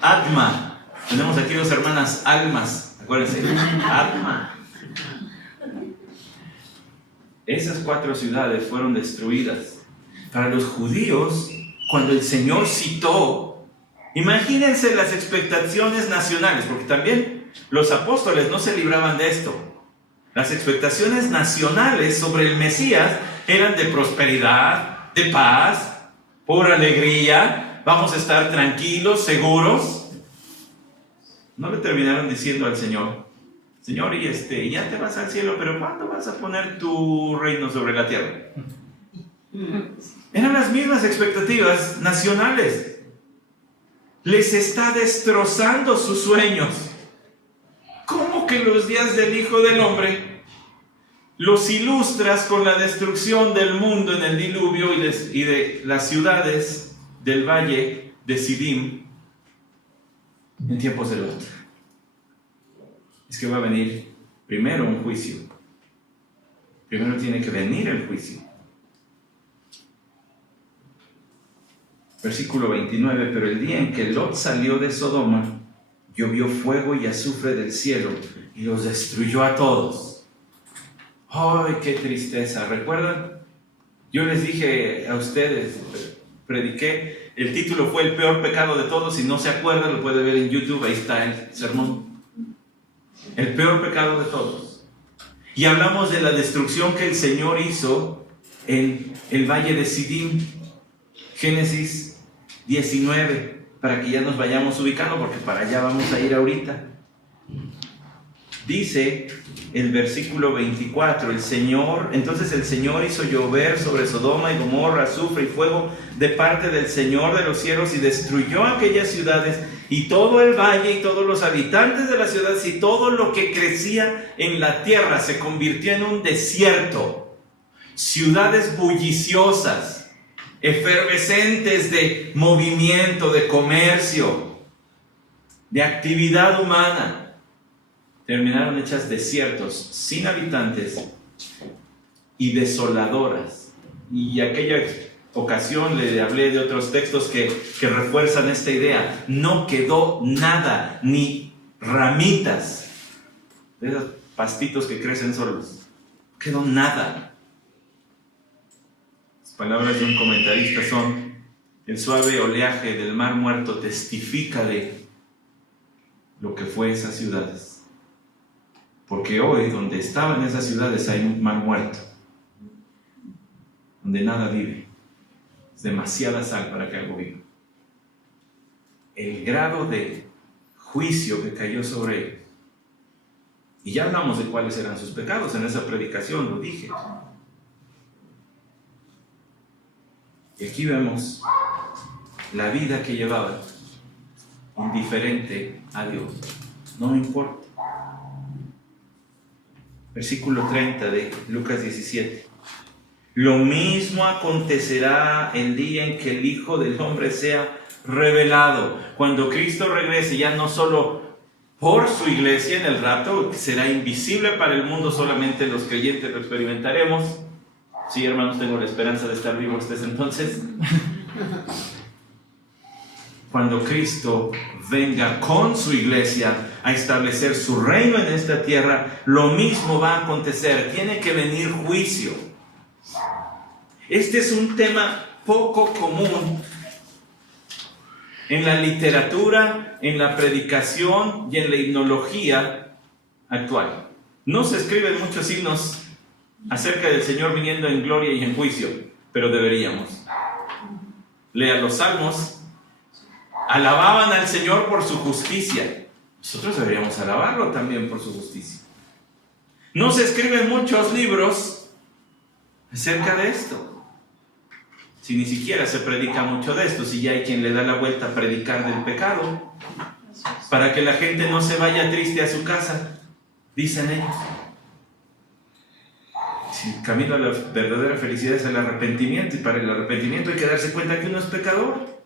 Adma. Tenemos aquí 2 hermanas Almas, acuérdense, Adma. Esas 4 ciudades fueron destruidas. Para los judíos, cuando el Señor citó, imagínense las expectaciones nacionales, porque también los apóstoles no se libraban de esto. Las expectaciones nacionales sobre el Mesías eran de prosperidad, de paz, por alegría, vamos a estar tranquilos, seguros. No le terminaron diciendo al Señor, Señor, y ya te vas al cielo, pero ¿cuándo vas a poner tu reino sobre la tierra? Eran las mismas expectativas nacionales. Les está destrozando sus sueños. ¿Cómo que los días del Hijo del Hombre los ilustras con la destrucción del mundo en el diluvio y de las ciudades del valle de Sidim en tiempos de Lot? Es que va a venir primero un juicio. Primero tiene que venir el juicio. Versículo 29, pero el día en que Lot salió de Sodoma, llovió fuego y azufre del cielo y los destruyó a todos. ¡Ay, qué tristeza! ¿Recuerdan? Yo les dije a ustedes, prediqué, el título fue el peor pecado de todos. Si no se acuerdan, lo puede ver en YouTube, ahí está el sermón. El peor pecado de todos. Y hablamos de la destrucción que el Señor hizo en el valle de Sidim. Génesis 19, para que ya nos vayamos ubicando, porque para allá vamos a ir ahorita. Dice el versículo 24, entonces el Señor hizo llover sobre Sodoma y Gomorra azufre y fuego de parte del Señor de los cielos y destruyó aquellas ciudades y todo el valle y todos los habitantes de las ciudades y todo lo que crecía en la tierra se convirtió en un desierto. Ciudades bulliciosas, efervescentes de movimiento, de comercio, de actividad humana, terminaron hechas desiertos, sin habitantes y desoladoras. Y aquella ocasión le hablé de otros textos que refuerzan esta idea. No quedó nada, ni ramitas de esos pastitos que crecen solos. No quedó nada. Palabras de un comentarista son: el suave oleaje del mar muerto testifica de lo que fue esas ciudades. Porque hoy, donde estaban esas ciudades, hay un mar muerto, donde nada vive. Es demasiada sal para que algo viva. El grado de juicio que cayó sobre ellos. Y ya hablamos de cuáles eran sus pecados en esa predicación, lo dije. Y aquí vemos la vida que llevaban, indiferente a Dios. No me importa. Versículo 30 de Lucas 17. Lo mismo acontecerá el día en que el Hijo del Hombre sea revelado. Cuando Cristo regrese, ya no solo por su iglesia en el rapto, que será invisible para el mundo, solamente los creyentes lo experimentaremos. Sí, hermanos, tengo la esperanza de estar vivo hasta ese entonces. Cuando Cristo venga con su iglesia a establecer su reino en esta tierra, lo mismo va a acontecer. Tiene que venir juicio. Este es un tema poco común en la literatura, en la predicación y en la himnología actual. No se escriben muchos himnos acerca del Señor viniendo en gloria y en juicio, pero deberíamos. Lean los salmos. Alababan al Señor por su justicia. Nosotros deberíamos alabarlo también por su justicia. No se escriben muchos libros acerca de esto. Si ni siquiera se predica mucho de esto, si ya hay quien le da la vuelta a predicar del pecado, para que la gente no se vaya triste a su casa, dicen ellos. Si el camino a la verdadera felicidad es el arrepentimiento, y para el arrepentimiento hay que darse cuenta que uno es pecador.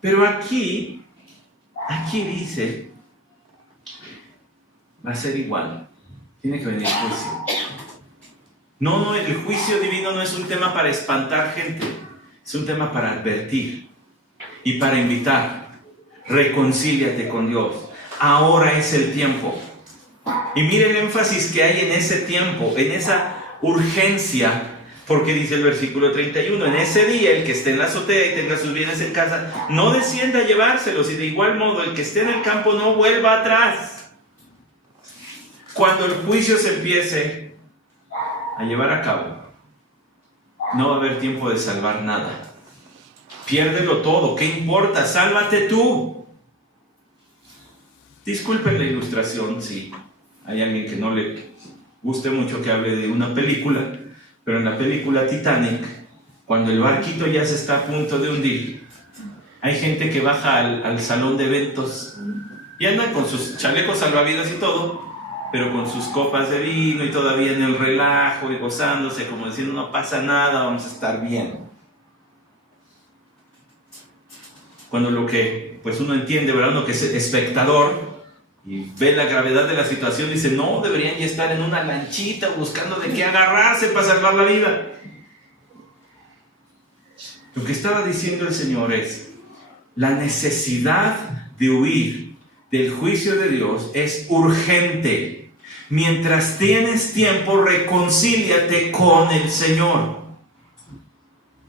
Pero aquí dice, va a ser igual, tiene que venir el juicio. No, el juicio divino no es un tema para espantar gente, es un tema para advertir y para invitar. Reconcíliate con Dios, ahora es el tiempo. Y mire el énfasis que hay en ese tiempo, en esa urgencia, porque dice el versículo 31, en ese día el que esté en la azotea y tenga sus bienes en casa, no descienda a llevárselos, y de igual modo el que esté en el campo no vuelva atrás. Cuando el juicio se empiece a llevar a cabo, no va a haber tiempo de salvar nada. Piérdelo todo, ¿qué importa? Sálvate tú. Disculpen la ilustración si hay alguien que no le guste mucho que hable de una película, pero en la película Titanic, cuando el barquito ya se está a punto de hundir, hay gente que baja al salón de eventos y andan con sus chalecos salvavidas y todo, pero con sus copas de vino y todavía en el relajo y gozándose, como diciendo, no pasa nada, vamos a estar bien. Cuando lo que pues uno entiende, ¿verdad?, lo que es espectador y ve la gravedad de la situación, dice, no, deberían ya estar en una lanchita buscando de qué agarrarse para salvar la vida. Lo que estaba diciendo el Señor es, la necesidad de huir del juicio de Dios es urgente. Mientras tienes tiempo, reconcíliate con el Señor.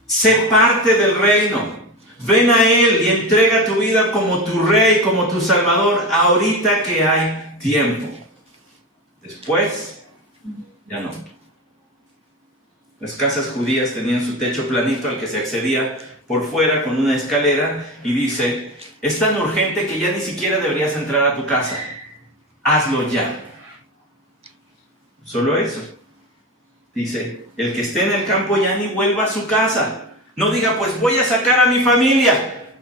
Sé parte del reino. Ven a Él y entrega tu vida como tu Rey, como tu Salvador, ahorita que hay tiempo. Después, ya no. Las casas judías tenían su techo planito al que se accedía por fuera con una escalera, y dice, es tan urgente que ya ni siquiera deberías entrar a tu casa. Hazlo ya. Solo eso. Dice, el que esté en el campo ya ni vuelva a su casa. No diga, pues voy a sacar a mi familia.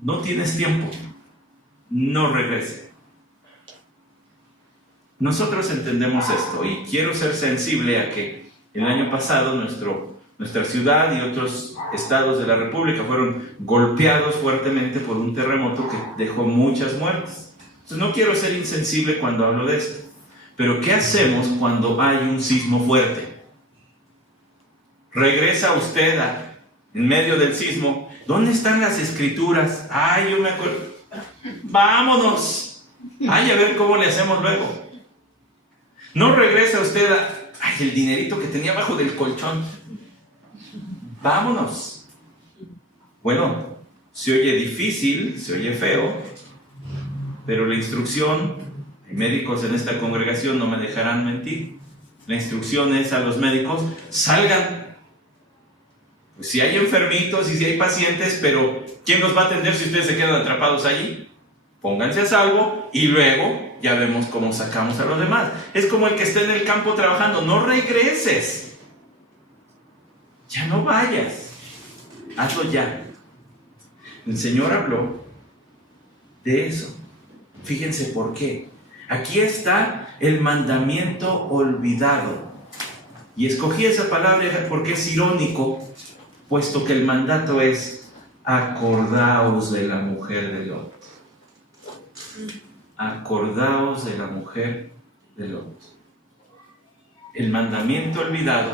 No tienes tiempo. No regrese. Nosotros entendemos esto, y quiero ser sensible a que el año pasado nuestra ciudad y otros estados de la República fueron golpeados fuertemente por un terremoto que dejó muchas muertes. Entonces no quiero ser insensible cuando hablo de esto. Pero ¿qué hacemos cuando hay un sismo fuerte? Regresa usted en medio del sismo. ¿Dónde están las escrituras? Ay, yo me acuerdo. Vámonos. Ay, a ver cómo le hacemos luego. No regresa usted el dinerito que tenía abajo del colchón. Vámonos. Bueno, se oye difícil, se oye feo, pero la instrucción, hay médicos en esta congregación, no me dejarán mentir, la instrucción es a los médicos, salgan. Pues si hay enfermitos y si hay pacientes, pero ¿quién los va a atender si ustedes se quedan atrapados allí? Pónganse a salvo y luego ya vemos cómo sacamos a los demás. Es como el que está en el campo trabajando, no regreses. Ya no vayas. Hazlo ya. El Señor habló de eso. Fíjense por qué. Aquí está el mandamiento olvidado. Y escogí esa palabra porque es irónico, puesto que el mandato es: acordaos de la mujer de Lot. Acordaos de la mujer de Lot. El mandamiento olvidado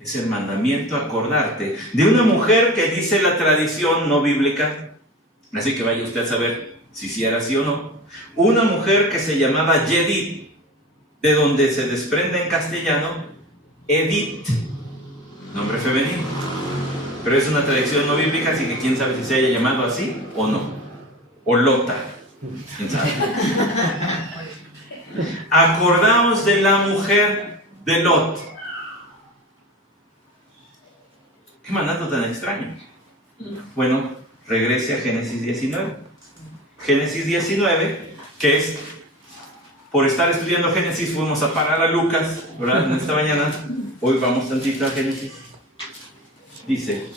es el mandamiento acordarte de una mujer que dice la tradición no bíblica, así que vaya usted a saber si era así o no. Una mujer que se llamaba Yedith, de donde se desprende en castellano Edith, nombre femenino, pero es una tradición no bíblica, así que quién sabe si se haya llamado así o no, o Lota, quién sabe. Acordaos de la mujer de Lot. Qué mandato tan extraño. Bueno, regrese a Génesis 19. Génesis 19, que es, por estar estudiando Génesis, fuimos a parar a Lucas, ¿verdad? En esta mañana. Hoy vamos tantito a Génesis. dice,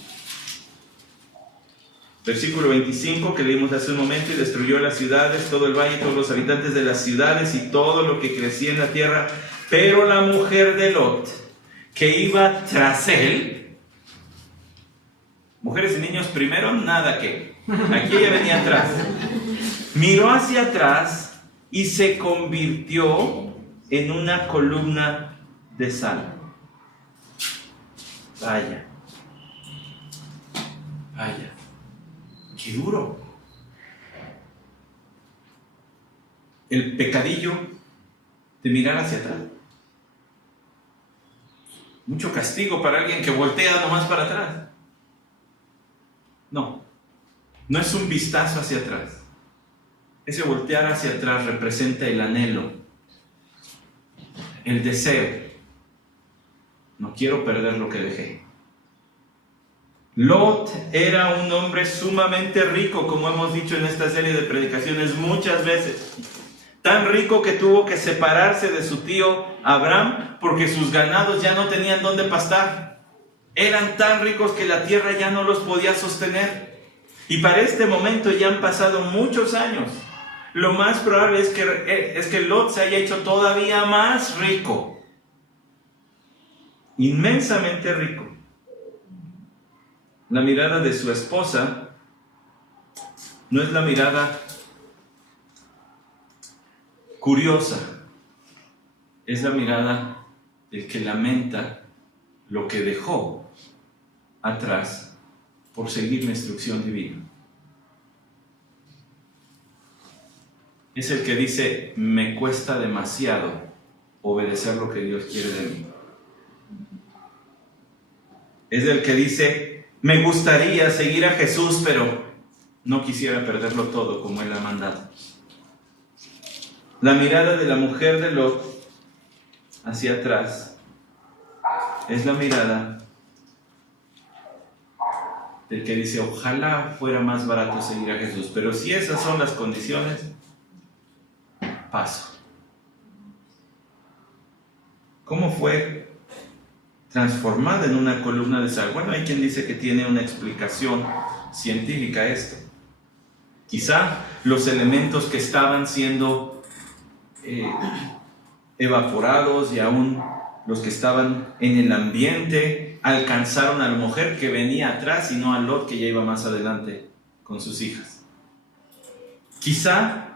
versículo 25 que leímos hace un momento: y destruyó las ciudades, todo el valle, todos los habitantes de las ciudades y todo lo que crecía en la tierra. Pero la mujer de Lot, que iba tras él, mujeres y niños primero, nada que, aquí ella venía atrás, miró hacia atrás y se convirtió en una columna de sal. Vaya, vaya, qué duro. El pecadillo de mirar hacia atrás. Mucho castigo para alguien que voltea nomás para atrás. No, no es un vistazo hacia atrás. Ese voltear hacia atrás representa el anhelo, el deseo. No quiero perder lo que dejé. Lot era un hombre sumamente rico, como hemos dicho en esta serie de predicaciones muchas veces. Tan rico que tuvo que separarse de su tío Abraham porque sus ganados ya no tenían dónde pastar. Eran tan ricos que la tierra ya no los podía sostener. Y para este momento ya han pasado muchos años. Lo más probable es que Lot se haya hecho todavía más rico. Inmensamente rico. La mirada de su esposa no es la mirada curiosa, es la mirada del que lamenta lo que dejó atrás por seguir la instrucción divina. Es el que dice: me cuesta demasiado obedecer lo que Dios quiere de mí. Es el que dice: me gustaría seguir a Jesús, pero no quisiera perderlo todo como Él ha mandado. La mirada de la mujer de Lot hacia atrás es la mirada del que dice: ojalá fuera más barato seguir a Jesús, pero si esas son las condiciones, paso. ¿Cómo fue transformada en una columna de sal? Bueno, hay quien dice que tiene una explicación científica esto. Quizá los elementos que estaban siendo evaporados y aún los que estaban en el ambiente alcanzaron a la mujer que venía atrás y no a Lot, que ya iba más adelante con sus hijas. Quizá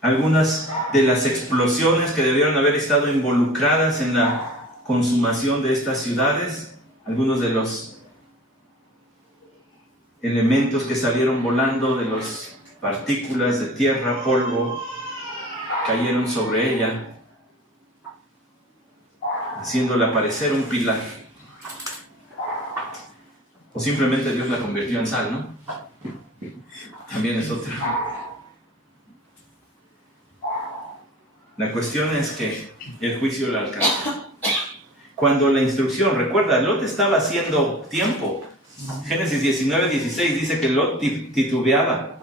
algunas de las explosiones que debieron haber estado involucradas en la consumación de estas ciudades, algunos de los elementos que salieron volando de las partículas de tierra, polvo, cayeron sobre ella, haciéndole aparecer un pilar. O simplemente Dios la convirtió en sal, ¿no? También es otra. La cuestión es que el juicio la alcanza. Cuando la instrucción, recuerda, Lot estaba haciendo tiempo. Génesis 19:16 dice que Lot titubeaba.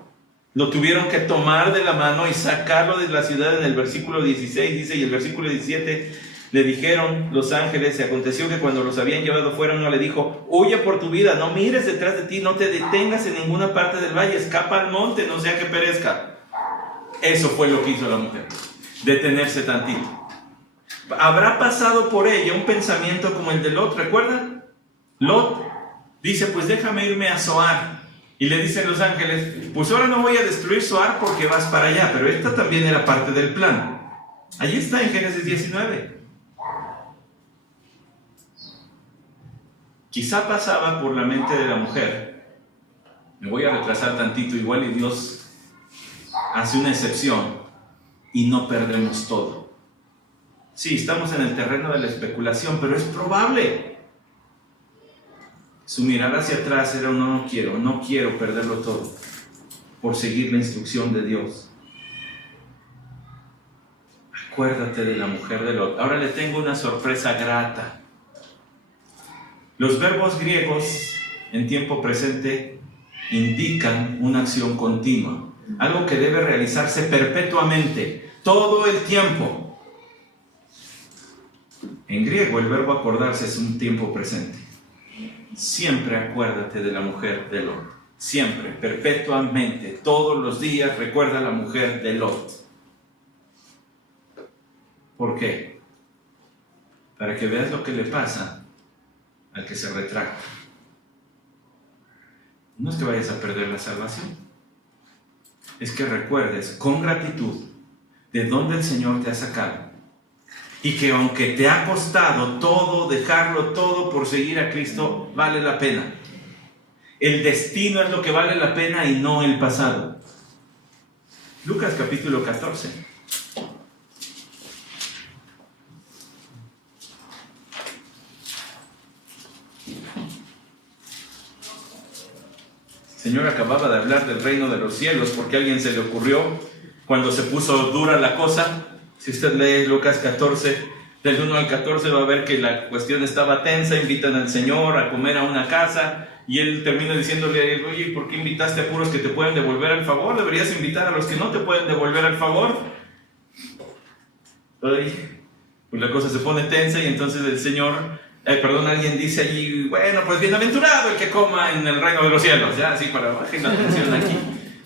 Lo tuvieron que tomar de la mano y sacarlo de la ciudad en el versículo 16, dice, y el versículo 17, le dijeron los ángeles, y aconteció que cuando los habían llevado fuera, uno le dijo: huye por tu vida, no mires detrás de ti, no te detengas en ninguna parte del valle, escapa al monte, no sea que perezca. Eso fue lo que hizo la mujer, detenerse tantito. ¿Habrá pasado por ella un pensamiento como el de Lot? ¿Recuerdan? Lot dice: pues déjame irme a Zoar. Y le dicen los ángeles: pues ahora no voy a destruir Zoar porque vas para allá. Pero esta también era parte del plan. Allí está en Génesis 19. Quizá pasaba por la mente de la mujer: me voy a retrasar tantito, igual y Dios hace una excepción y no perdremos todo. Sí, estamos en el terreno de la especulación, pero es probable. Su mirada hacia atrás era: no quiero perderlo todo por seguir la instrucción de Dios. Acuérdate de la mujer de Lot. Ahora le tengo una sorpresa grata. Los verbos griegos en tiempo presente indican una acción continua, algo que debe realizarse perpetuamente, todo el tiempo. En griego el verbo acordarse es un tiempo presente. siempre acuérdate de la mujer de Lot. Siempre, perpetuamente, todos los días recuerda a la mujer de Lot. ¿Por qué? Para que veas lo que le pasa al que se retracta. No es que vayas a perder la salvación, es que recuerdes con gratitud de dónde el Señor te ha sacado, y que aunque te ha costado todo, dejarlo todo por seguir a Cristo, vale la pena. El destino es lo que vale la pena y no el pasado. Lucas capítulo 14. El Señor acababa de hablar del reino de los cielos porque a alguien se le ocurrió cuando se puso dura la cosa. Si usted lee Lucas 14, del 1 al 14, va a ver que la cuestión estaba tensa. Invitan al Señor a comer a una casa y Él termina diciéndole: oye, ¿por qué invitaste a puros que te pueden devolver el favor? Deberías invitar a los que no te pueden devolver el favor. Pues la cosa se pone tensa y entonces el Señor, alguien dice allí: bueno, pues bienaventurado el que coma en el reino de los cielos. Ya, así para bajar la atención aquí.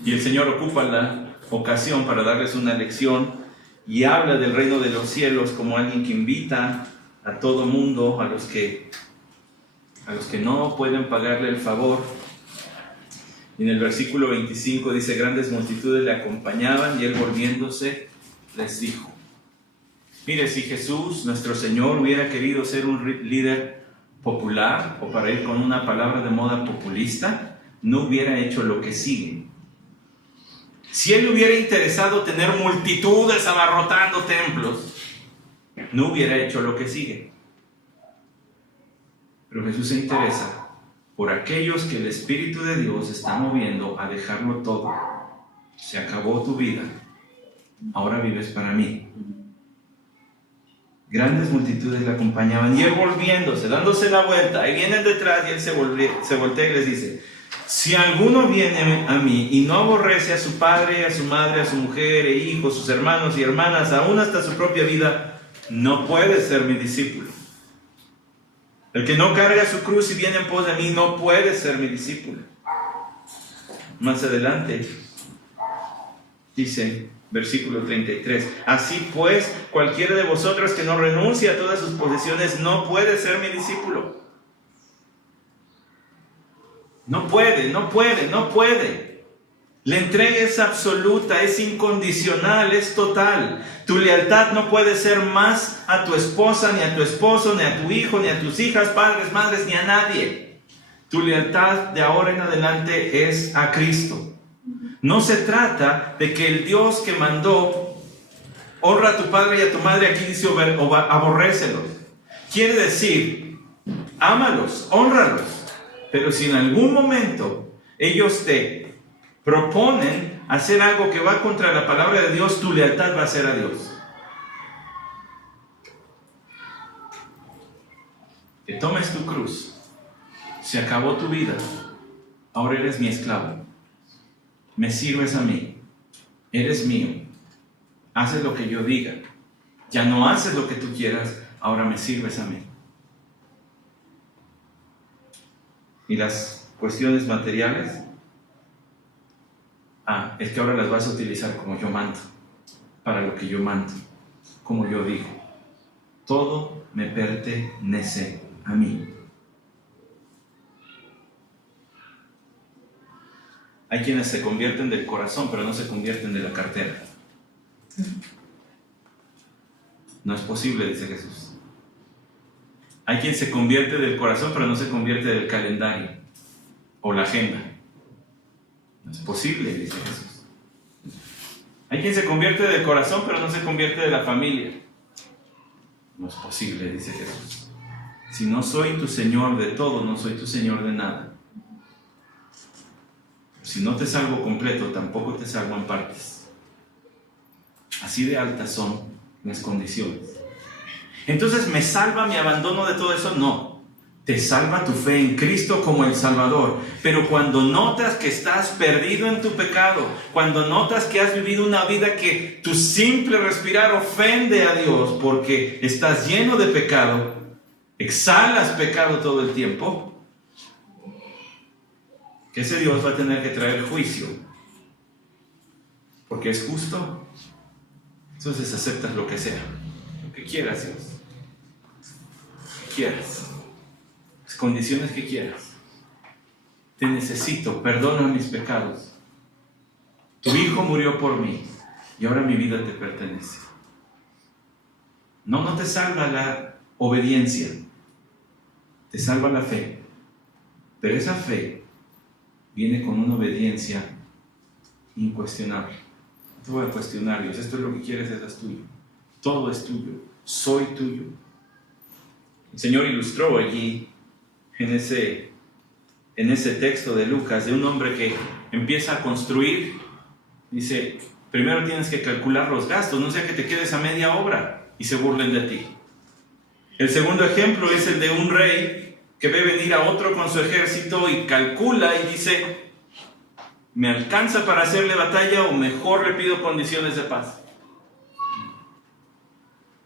Y el Señor ocupa la ocasión para darles una lección y habla del reino de los cielos como alguien que invita a todo mundo, a los que no pueden pagarle el favor. Y en el versículo 25 dice: grandes multitudes le acompañaban y Él, volviéndose, les dijo. Mire, si Jesús, nuestro Señor, hubiera querido ser un líder popular, o para ir con una palabra de moda, populista, no hubiera hecho lo que sigue. Si Él hubiera interesado tener multitudes abarrotando templos, no hubiera hecho lo que sigue. Pero Jesús se interesa por aquellos que el Espíritu de Dios está moviendo a dejarlo todo. Se acabó tu vida, ahora vives para mí. Grandes multitudes le acompañaban y Él, volviéndose, dándose la vuelta, y vienen detrás y Él se voltea y les dice: si alguno viene a mí y no aborrece a su padre, a su madre, a su mujer e hijos, sus hermanos y hermanas, aún hasta su propia vida, no puede ser mi discípulo. El que no carga su cruz y viene en pos de mí no puede ser mi discípulo. Más adelante dice, versículo 33: así pues, cualquiera de vosotros que no renuncie a todas sus posesiones no puede ser mi discípulo. No puede. La entrega es absoluta, es incondicional, es total. Tu lealtad no puede ser más a tu esposa, ni a tu esposo, ni a tu hijo, ni a tus hijas, padres, madres, ni a nadie. Tu lealtad de ahora en adelante es a Cristo. No se trata de que el Dios que mandó honra a tu padre y a tu madre, aquí dice aborrécelos. Quiere decir, ámalos, hónralos. Pero si en algún momento ellos te proponen hacer algo que va contra la palabra de Dios, tu lealtad va a ser a Dios. Que tomes tu cruz. Se acabó tu vida. Ahora eres mi esclavo. Me sirves a mí. Eres mío. Haces lo que yo diga. Ya no haces lo que tú quieras. Ahora me sirves a mí. ¿Y las cuestiones materiales? Es que ahora las vas a utilizar como yo mando, para lo que yo mando, como yo digo. Todo me pertenece a mí. Hay quienes se convierten del corazón, pero no se convierten de la cartera. No es posible, dice Jesús. Hay quien se convierte del corazón, pero no se convierte del calendario o la agenda. No es posible, dice Jesús. Hay quien se convierte del corazón, pero no se convierte de la familia. No es posible, dice Jesús. Si no soy tu Señor de todo, no soy tu Señor de nada. Si no te salvo completo, tampoco te salvo en partes. Así de altas son las condiciones. Entonces, ¿me salva mi abandono de todo eso? No. Te salva tu fe en Cristo como el Salvador. Pero cuando notas que estás perdido en tu pecado, cuando notas que has vivido una vida que tu simple respirar ofende a Dios porque estás lleno de pecado, exhalas pecado todo el tiempo, que ese Dios va a tener que traer juicio, porque es justo, entonces aceptas lo que sea, lo que quieras, Dios, lo que quieras, las condiciones que quieras. Te necesito, perdona mis pecados. Tu Hijo murió por mí y ahora mi vida te pertenece. No te salva la obediencia, te salva la fe, pero esa fe viene con una obediencia incuestionable. No te voy a cuestionar, Dios, esto es lo que quieres, eso es tuyo. Todo es tuyo, soy tuyo. El Señor ilustró allí en ese texto de Lucas de un hombre que empieza a construir. Dice, primero tienes que calcular los gastos, no sea que te quedes a media obra y se burlen de ti. El segundo ejemplo es el de un rey que ve venir a otro con su ejército y calcula y dice, ¿me alcanza para hacerle batalla o mejor le pido condiciones de paz?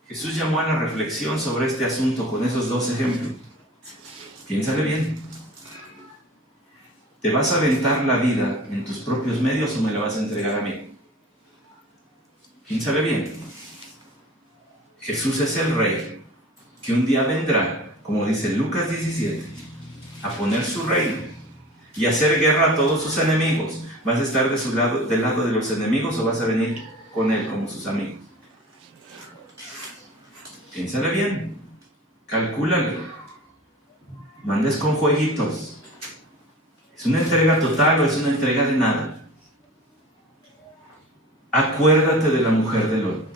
Jesús llamó a la reflexión sobre este asunto con esos dos ejemplos. Piénsale bien. ¿Te vas a aventar la vida en tus propios medios o me la vas a entregar a mí? Piénsale bien. Jesús es el rey que un día vendrá, como dice Lucas 17, a poner su reino y hacer guerra a todos sus enemigos. ¿Vas a estar del lado de los enemigos o vas a venir con él como sus amigos? Piénsale bien, calcúlale, no andes con jueguitos. ¿Es una entrega total o es una entrega de nada? Acuérdate de la mujer de Lot.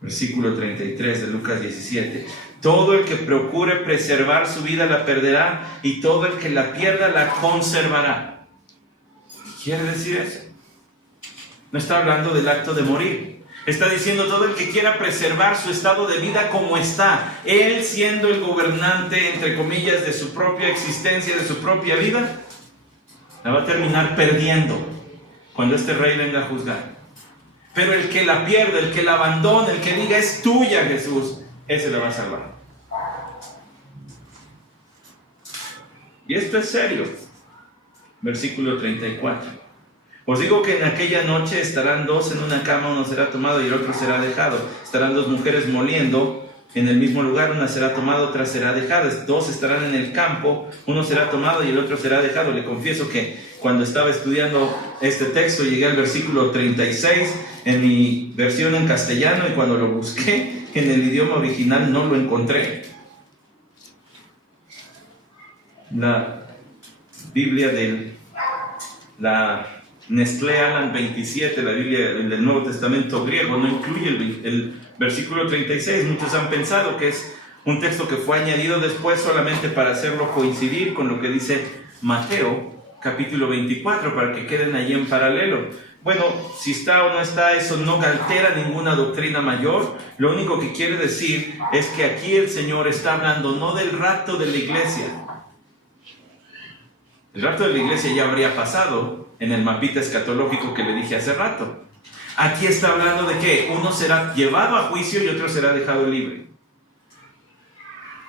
Versículo 33 de Lucas 17. Todo el que procure preservar su vida la perderá, y todo el que la pierda la conservará. ¿Qué quiere decir eso? No está hablando del acto de morir. Está diciendo todo el que quiera preservar su estado de vida como está, él siendo el gobernante, entre comillas, de su propia existencia, de su propia vida, la va a terminar perdiendo cuando este rey venga a juzgar. Pero el que la pierde, el que la abandone, el que diga es tuya, Jesús, ese la va a salvar. Y esto es serio. Versículo 34. Os digo que en aquella noche estarán dos en una cama, uno será tomado y el otro será dejado. Estarán dos mujeres moliendo en el mismo lugar, una será tomada, otra será dejada. Dos estarán en el campo, uno será tomado y el otro será dejado. Le confieso que cuando estaba estudiando este texto llegué al versículo 36 en mi versión en castellano, y cuando lo busqué en el idioma original no lo encontré. La Biblia de la Nestlé Aland 27, la Biblia del Nuevo Testamento griego, no incluye el versículo 36. Muchos han pensado que es un texto que fue añadido después solamente para hacerlo coincidir con lo que dice Mateo capítulo 24, para que queden allí en paralelo. Bueno, si está o no está, eso no altera ninguna doctrina mayor. Lo único que quiere decir es que aquí el Señor está hablando no del rapto de la iglesia. El rapto de la iglesia ya habría pasado en el mapita escatológico que le dije hace rato. Aquí está hablando de que uno será llevado a juicio y otro será dejado libre.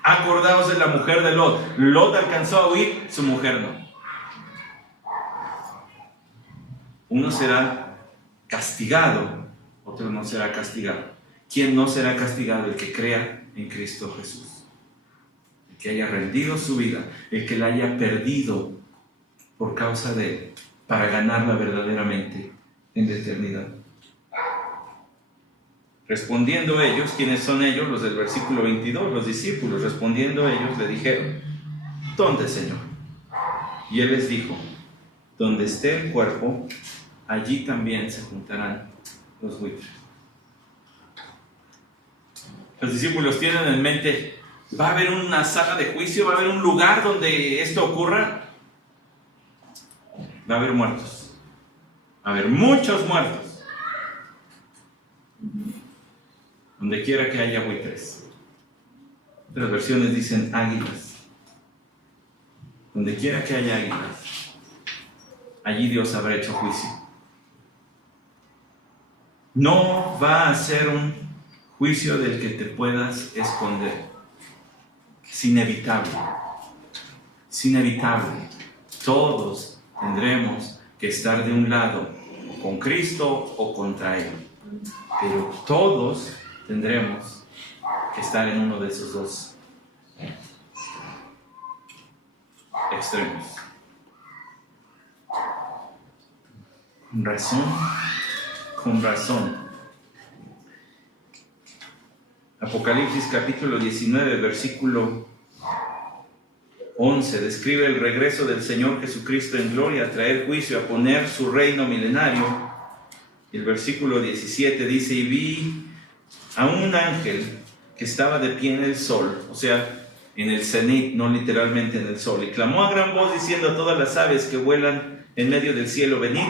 Acordaos de la mujer de Lot. Lot alcanzó a huir, su mujer no. Uno será castigado, otro no será castigado. ¿Quién no será castigado? El que crea en Cristo Jesús. El que haya rendido su vida, el que la haya perdido por causa de él, para ganarla verdaderamente en la eternidad. Respondiendo ellos, ¿quiénes son ellos? Los del versículo 22, los discípulos. Respondiendo ellos le dijeron, ¿dónde, Señor? Y él les dijo, donde esté el cuerpo, allí también se juntarán los buitres. Los discípulos tienen en mente, ¿va a haber una sala de juicio? ¿Va a haber un lugar donde esto ocurra? Va a haber muertos. Va a haber muchos muertos. Donde quiera que haya buitres. Otras versiones dicen águilas. Donde quiera que haya águilas, allí Dios habrá hecho juicio. No va a ser un juicio del que te puedas esconder. Es inevitable. Es inevitable. Todos tendremos que estar de un lado, o con Cristo o contra Él. Pero todos tendremos que estar en uno de esos dos extremos. Con razón. Apocalipsis capítulo 19, versículo 11, describe el regreso del Señor Jesucristo en gloria, a traer juicio, a poner su reino milenario. El versículo 17 dice: y vi a un ángel que estaba de pie en el sol, o sea, en el cenit, no literalmente en el sol, y clamó a gran voz diciendo a todas las aves que vuelan en medio del cielo: venid,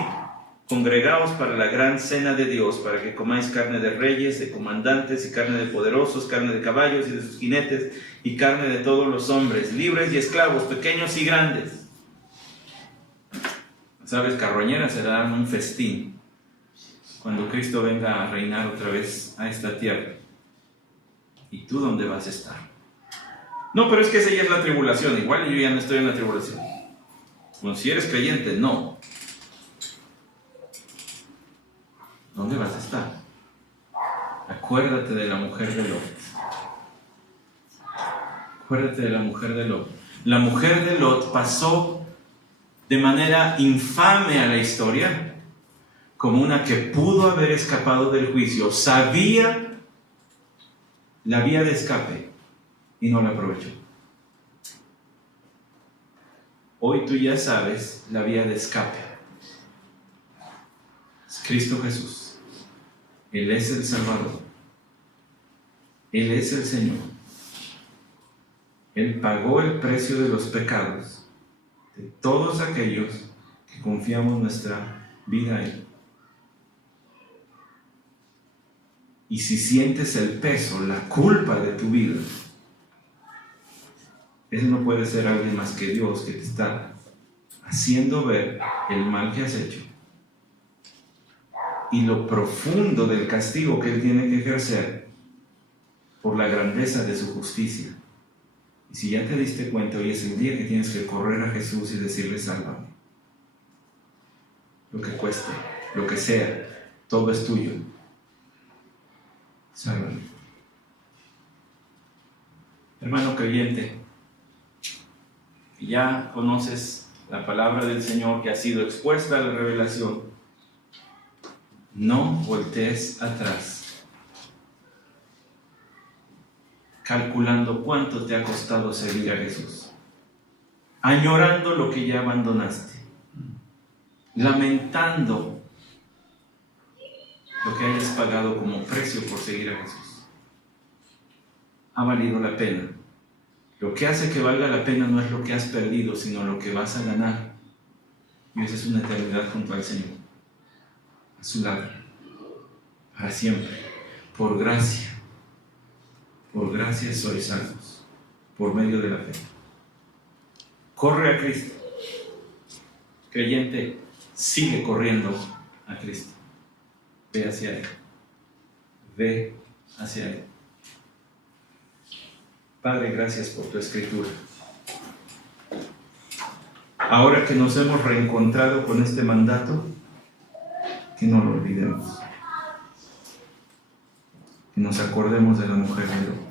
congregaos para la gran cena de Dios, para que comáis carne de reyes, de comandantes, y carne de poderosos, carne de caballos y de sus jinetes, y carne de todos los hombres, libres y esclavos, pequeños y grandes. Las aves carroñeras se darán un festín cuando Cristo venga a reinar otra vez a esta tierra. ¿Y tú dónde vas a estar? No, pero es que esa ya es la tribulación. Igual yo ya no estoy en la tribulación. Bueno, si eres creyente, no. ¿Dónde vas a estar? Acuérdate de la mujer de Lot. Acuérdate de la mujer de Lot. La mujer de Lot pasó de manera infame a la historia como una que pudo haber escapado del juicio. Sabía la vía de escape y no la aprovechó. Hoy tú ya sabes la vía de escape. Es Cristo Jesús. Él es el Salvador. Él es el Señor. Él pagó el precio de los pecados de todos aquellos que confiamos nuestra vida a Él. Y si sientes el peso, la culpa de tu vida, Él no puede ser alguien más que Dios, que te está haciendo ver el mal que has hecho y lo profundo del castigo que Él tiene que ejercer por la grandeza de su justicia. Y si ya te diste cuenta, hoy es el día que tienes que correr a Jesús y decirle: sálvame. Lo que cueste, lo que sea, todo es tuyo. Sálvame. Hermano creyente, que ya conoces la palabra del Señor, que ha sido expuesta a la revelación, no voltees atrás, calculando cuánto te ha costado seguir a Jesús, añorando lo que ya abandonaste, lamentando lo que hayas pagado como precio por seguir a Jesús. Ha valido la pena. Lo que hace que valga la pena no es lo que has perdido, sino lo que vas a ganar. Y esa es una eternidad junto al Señor, a su lado, para siempre. Por gracia sois salvos, por medio de la fe. Corre a Cristo. Creyente, sigue corriendo a Cristo. Ve hacia Él. Ve hacia Él. Padre, gracias por tu escritura. Ahora que nos hemos reencontrado con este mandato, que no lo olvidemos. Que nos acordemos de la mujer de Lot.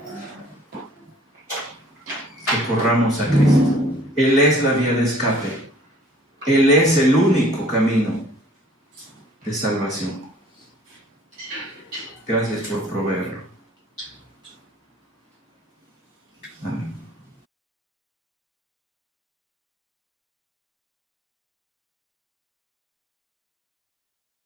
Que corramos a Cristo. Él es la vía de escape. Él es el único camino de salvación. Gracias por proveerlo.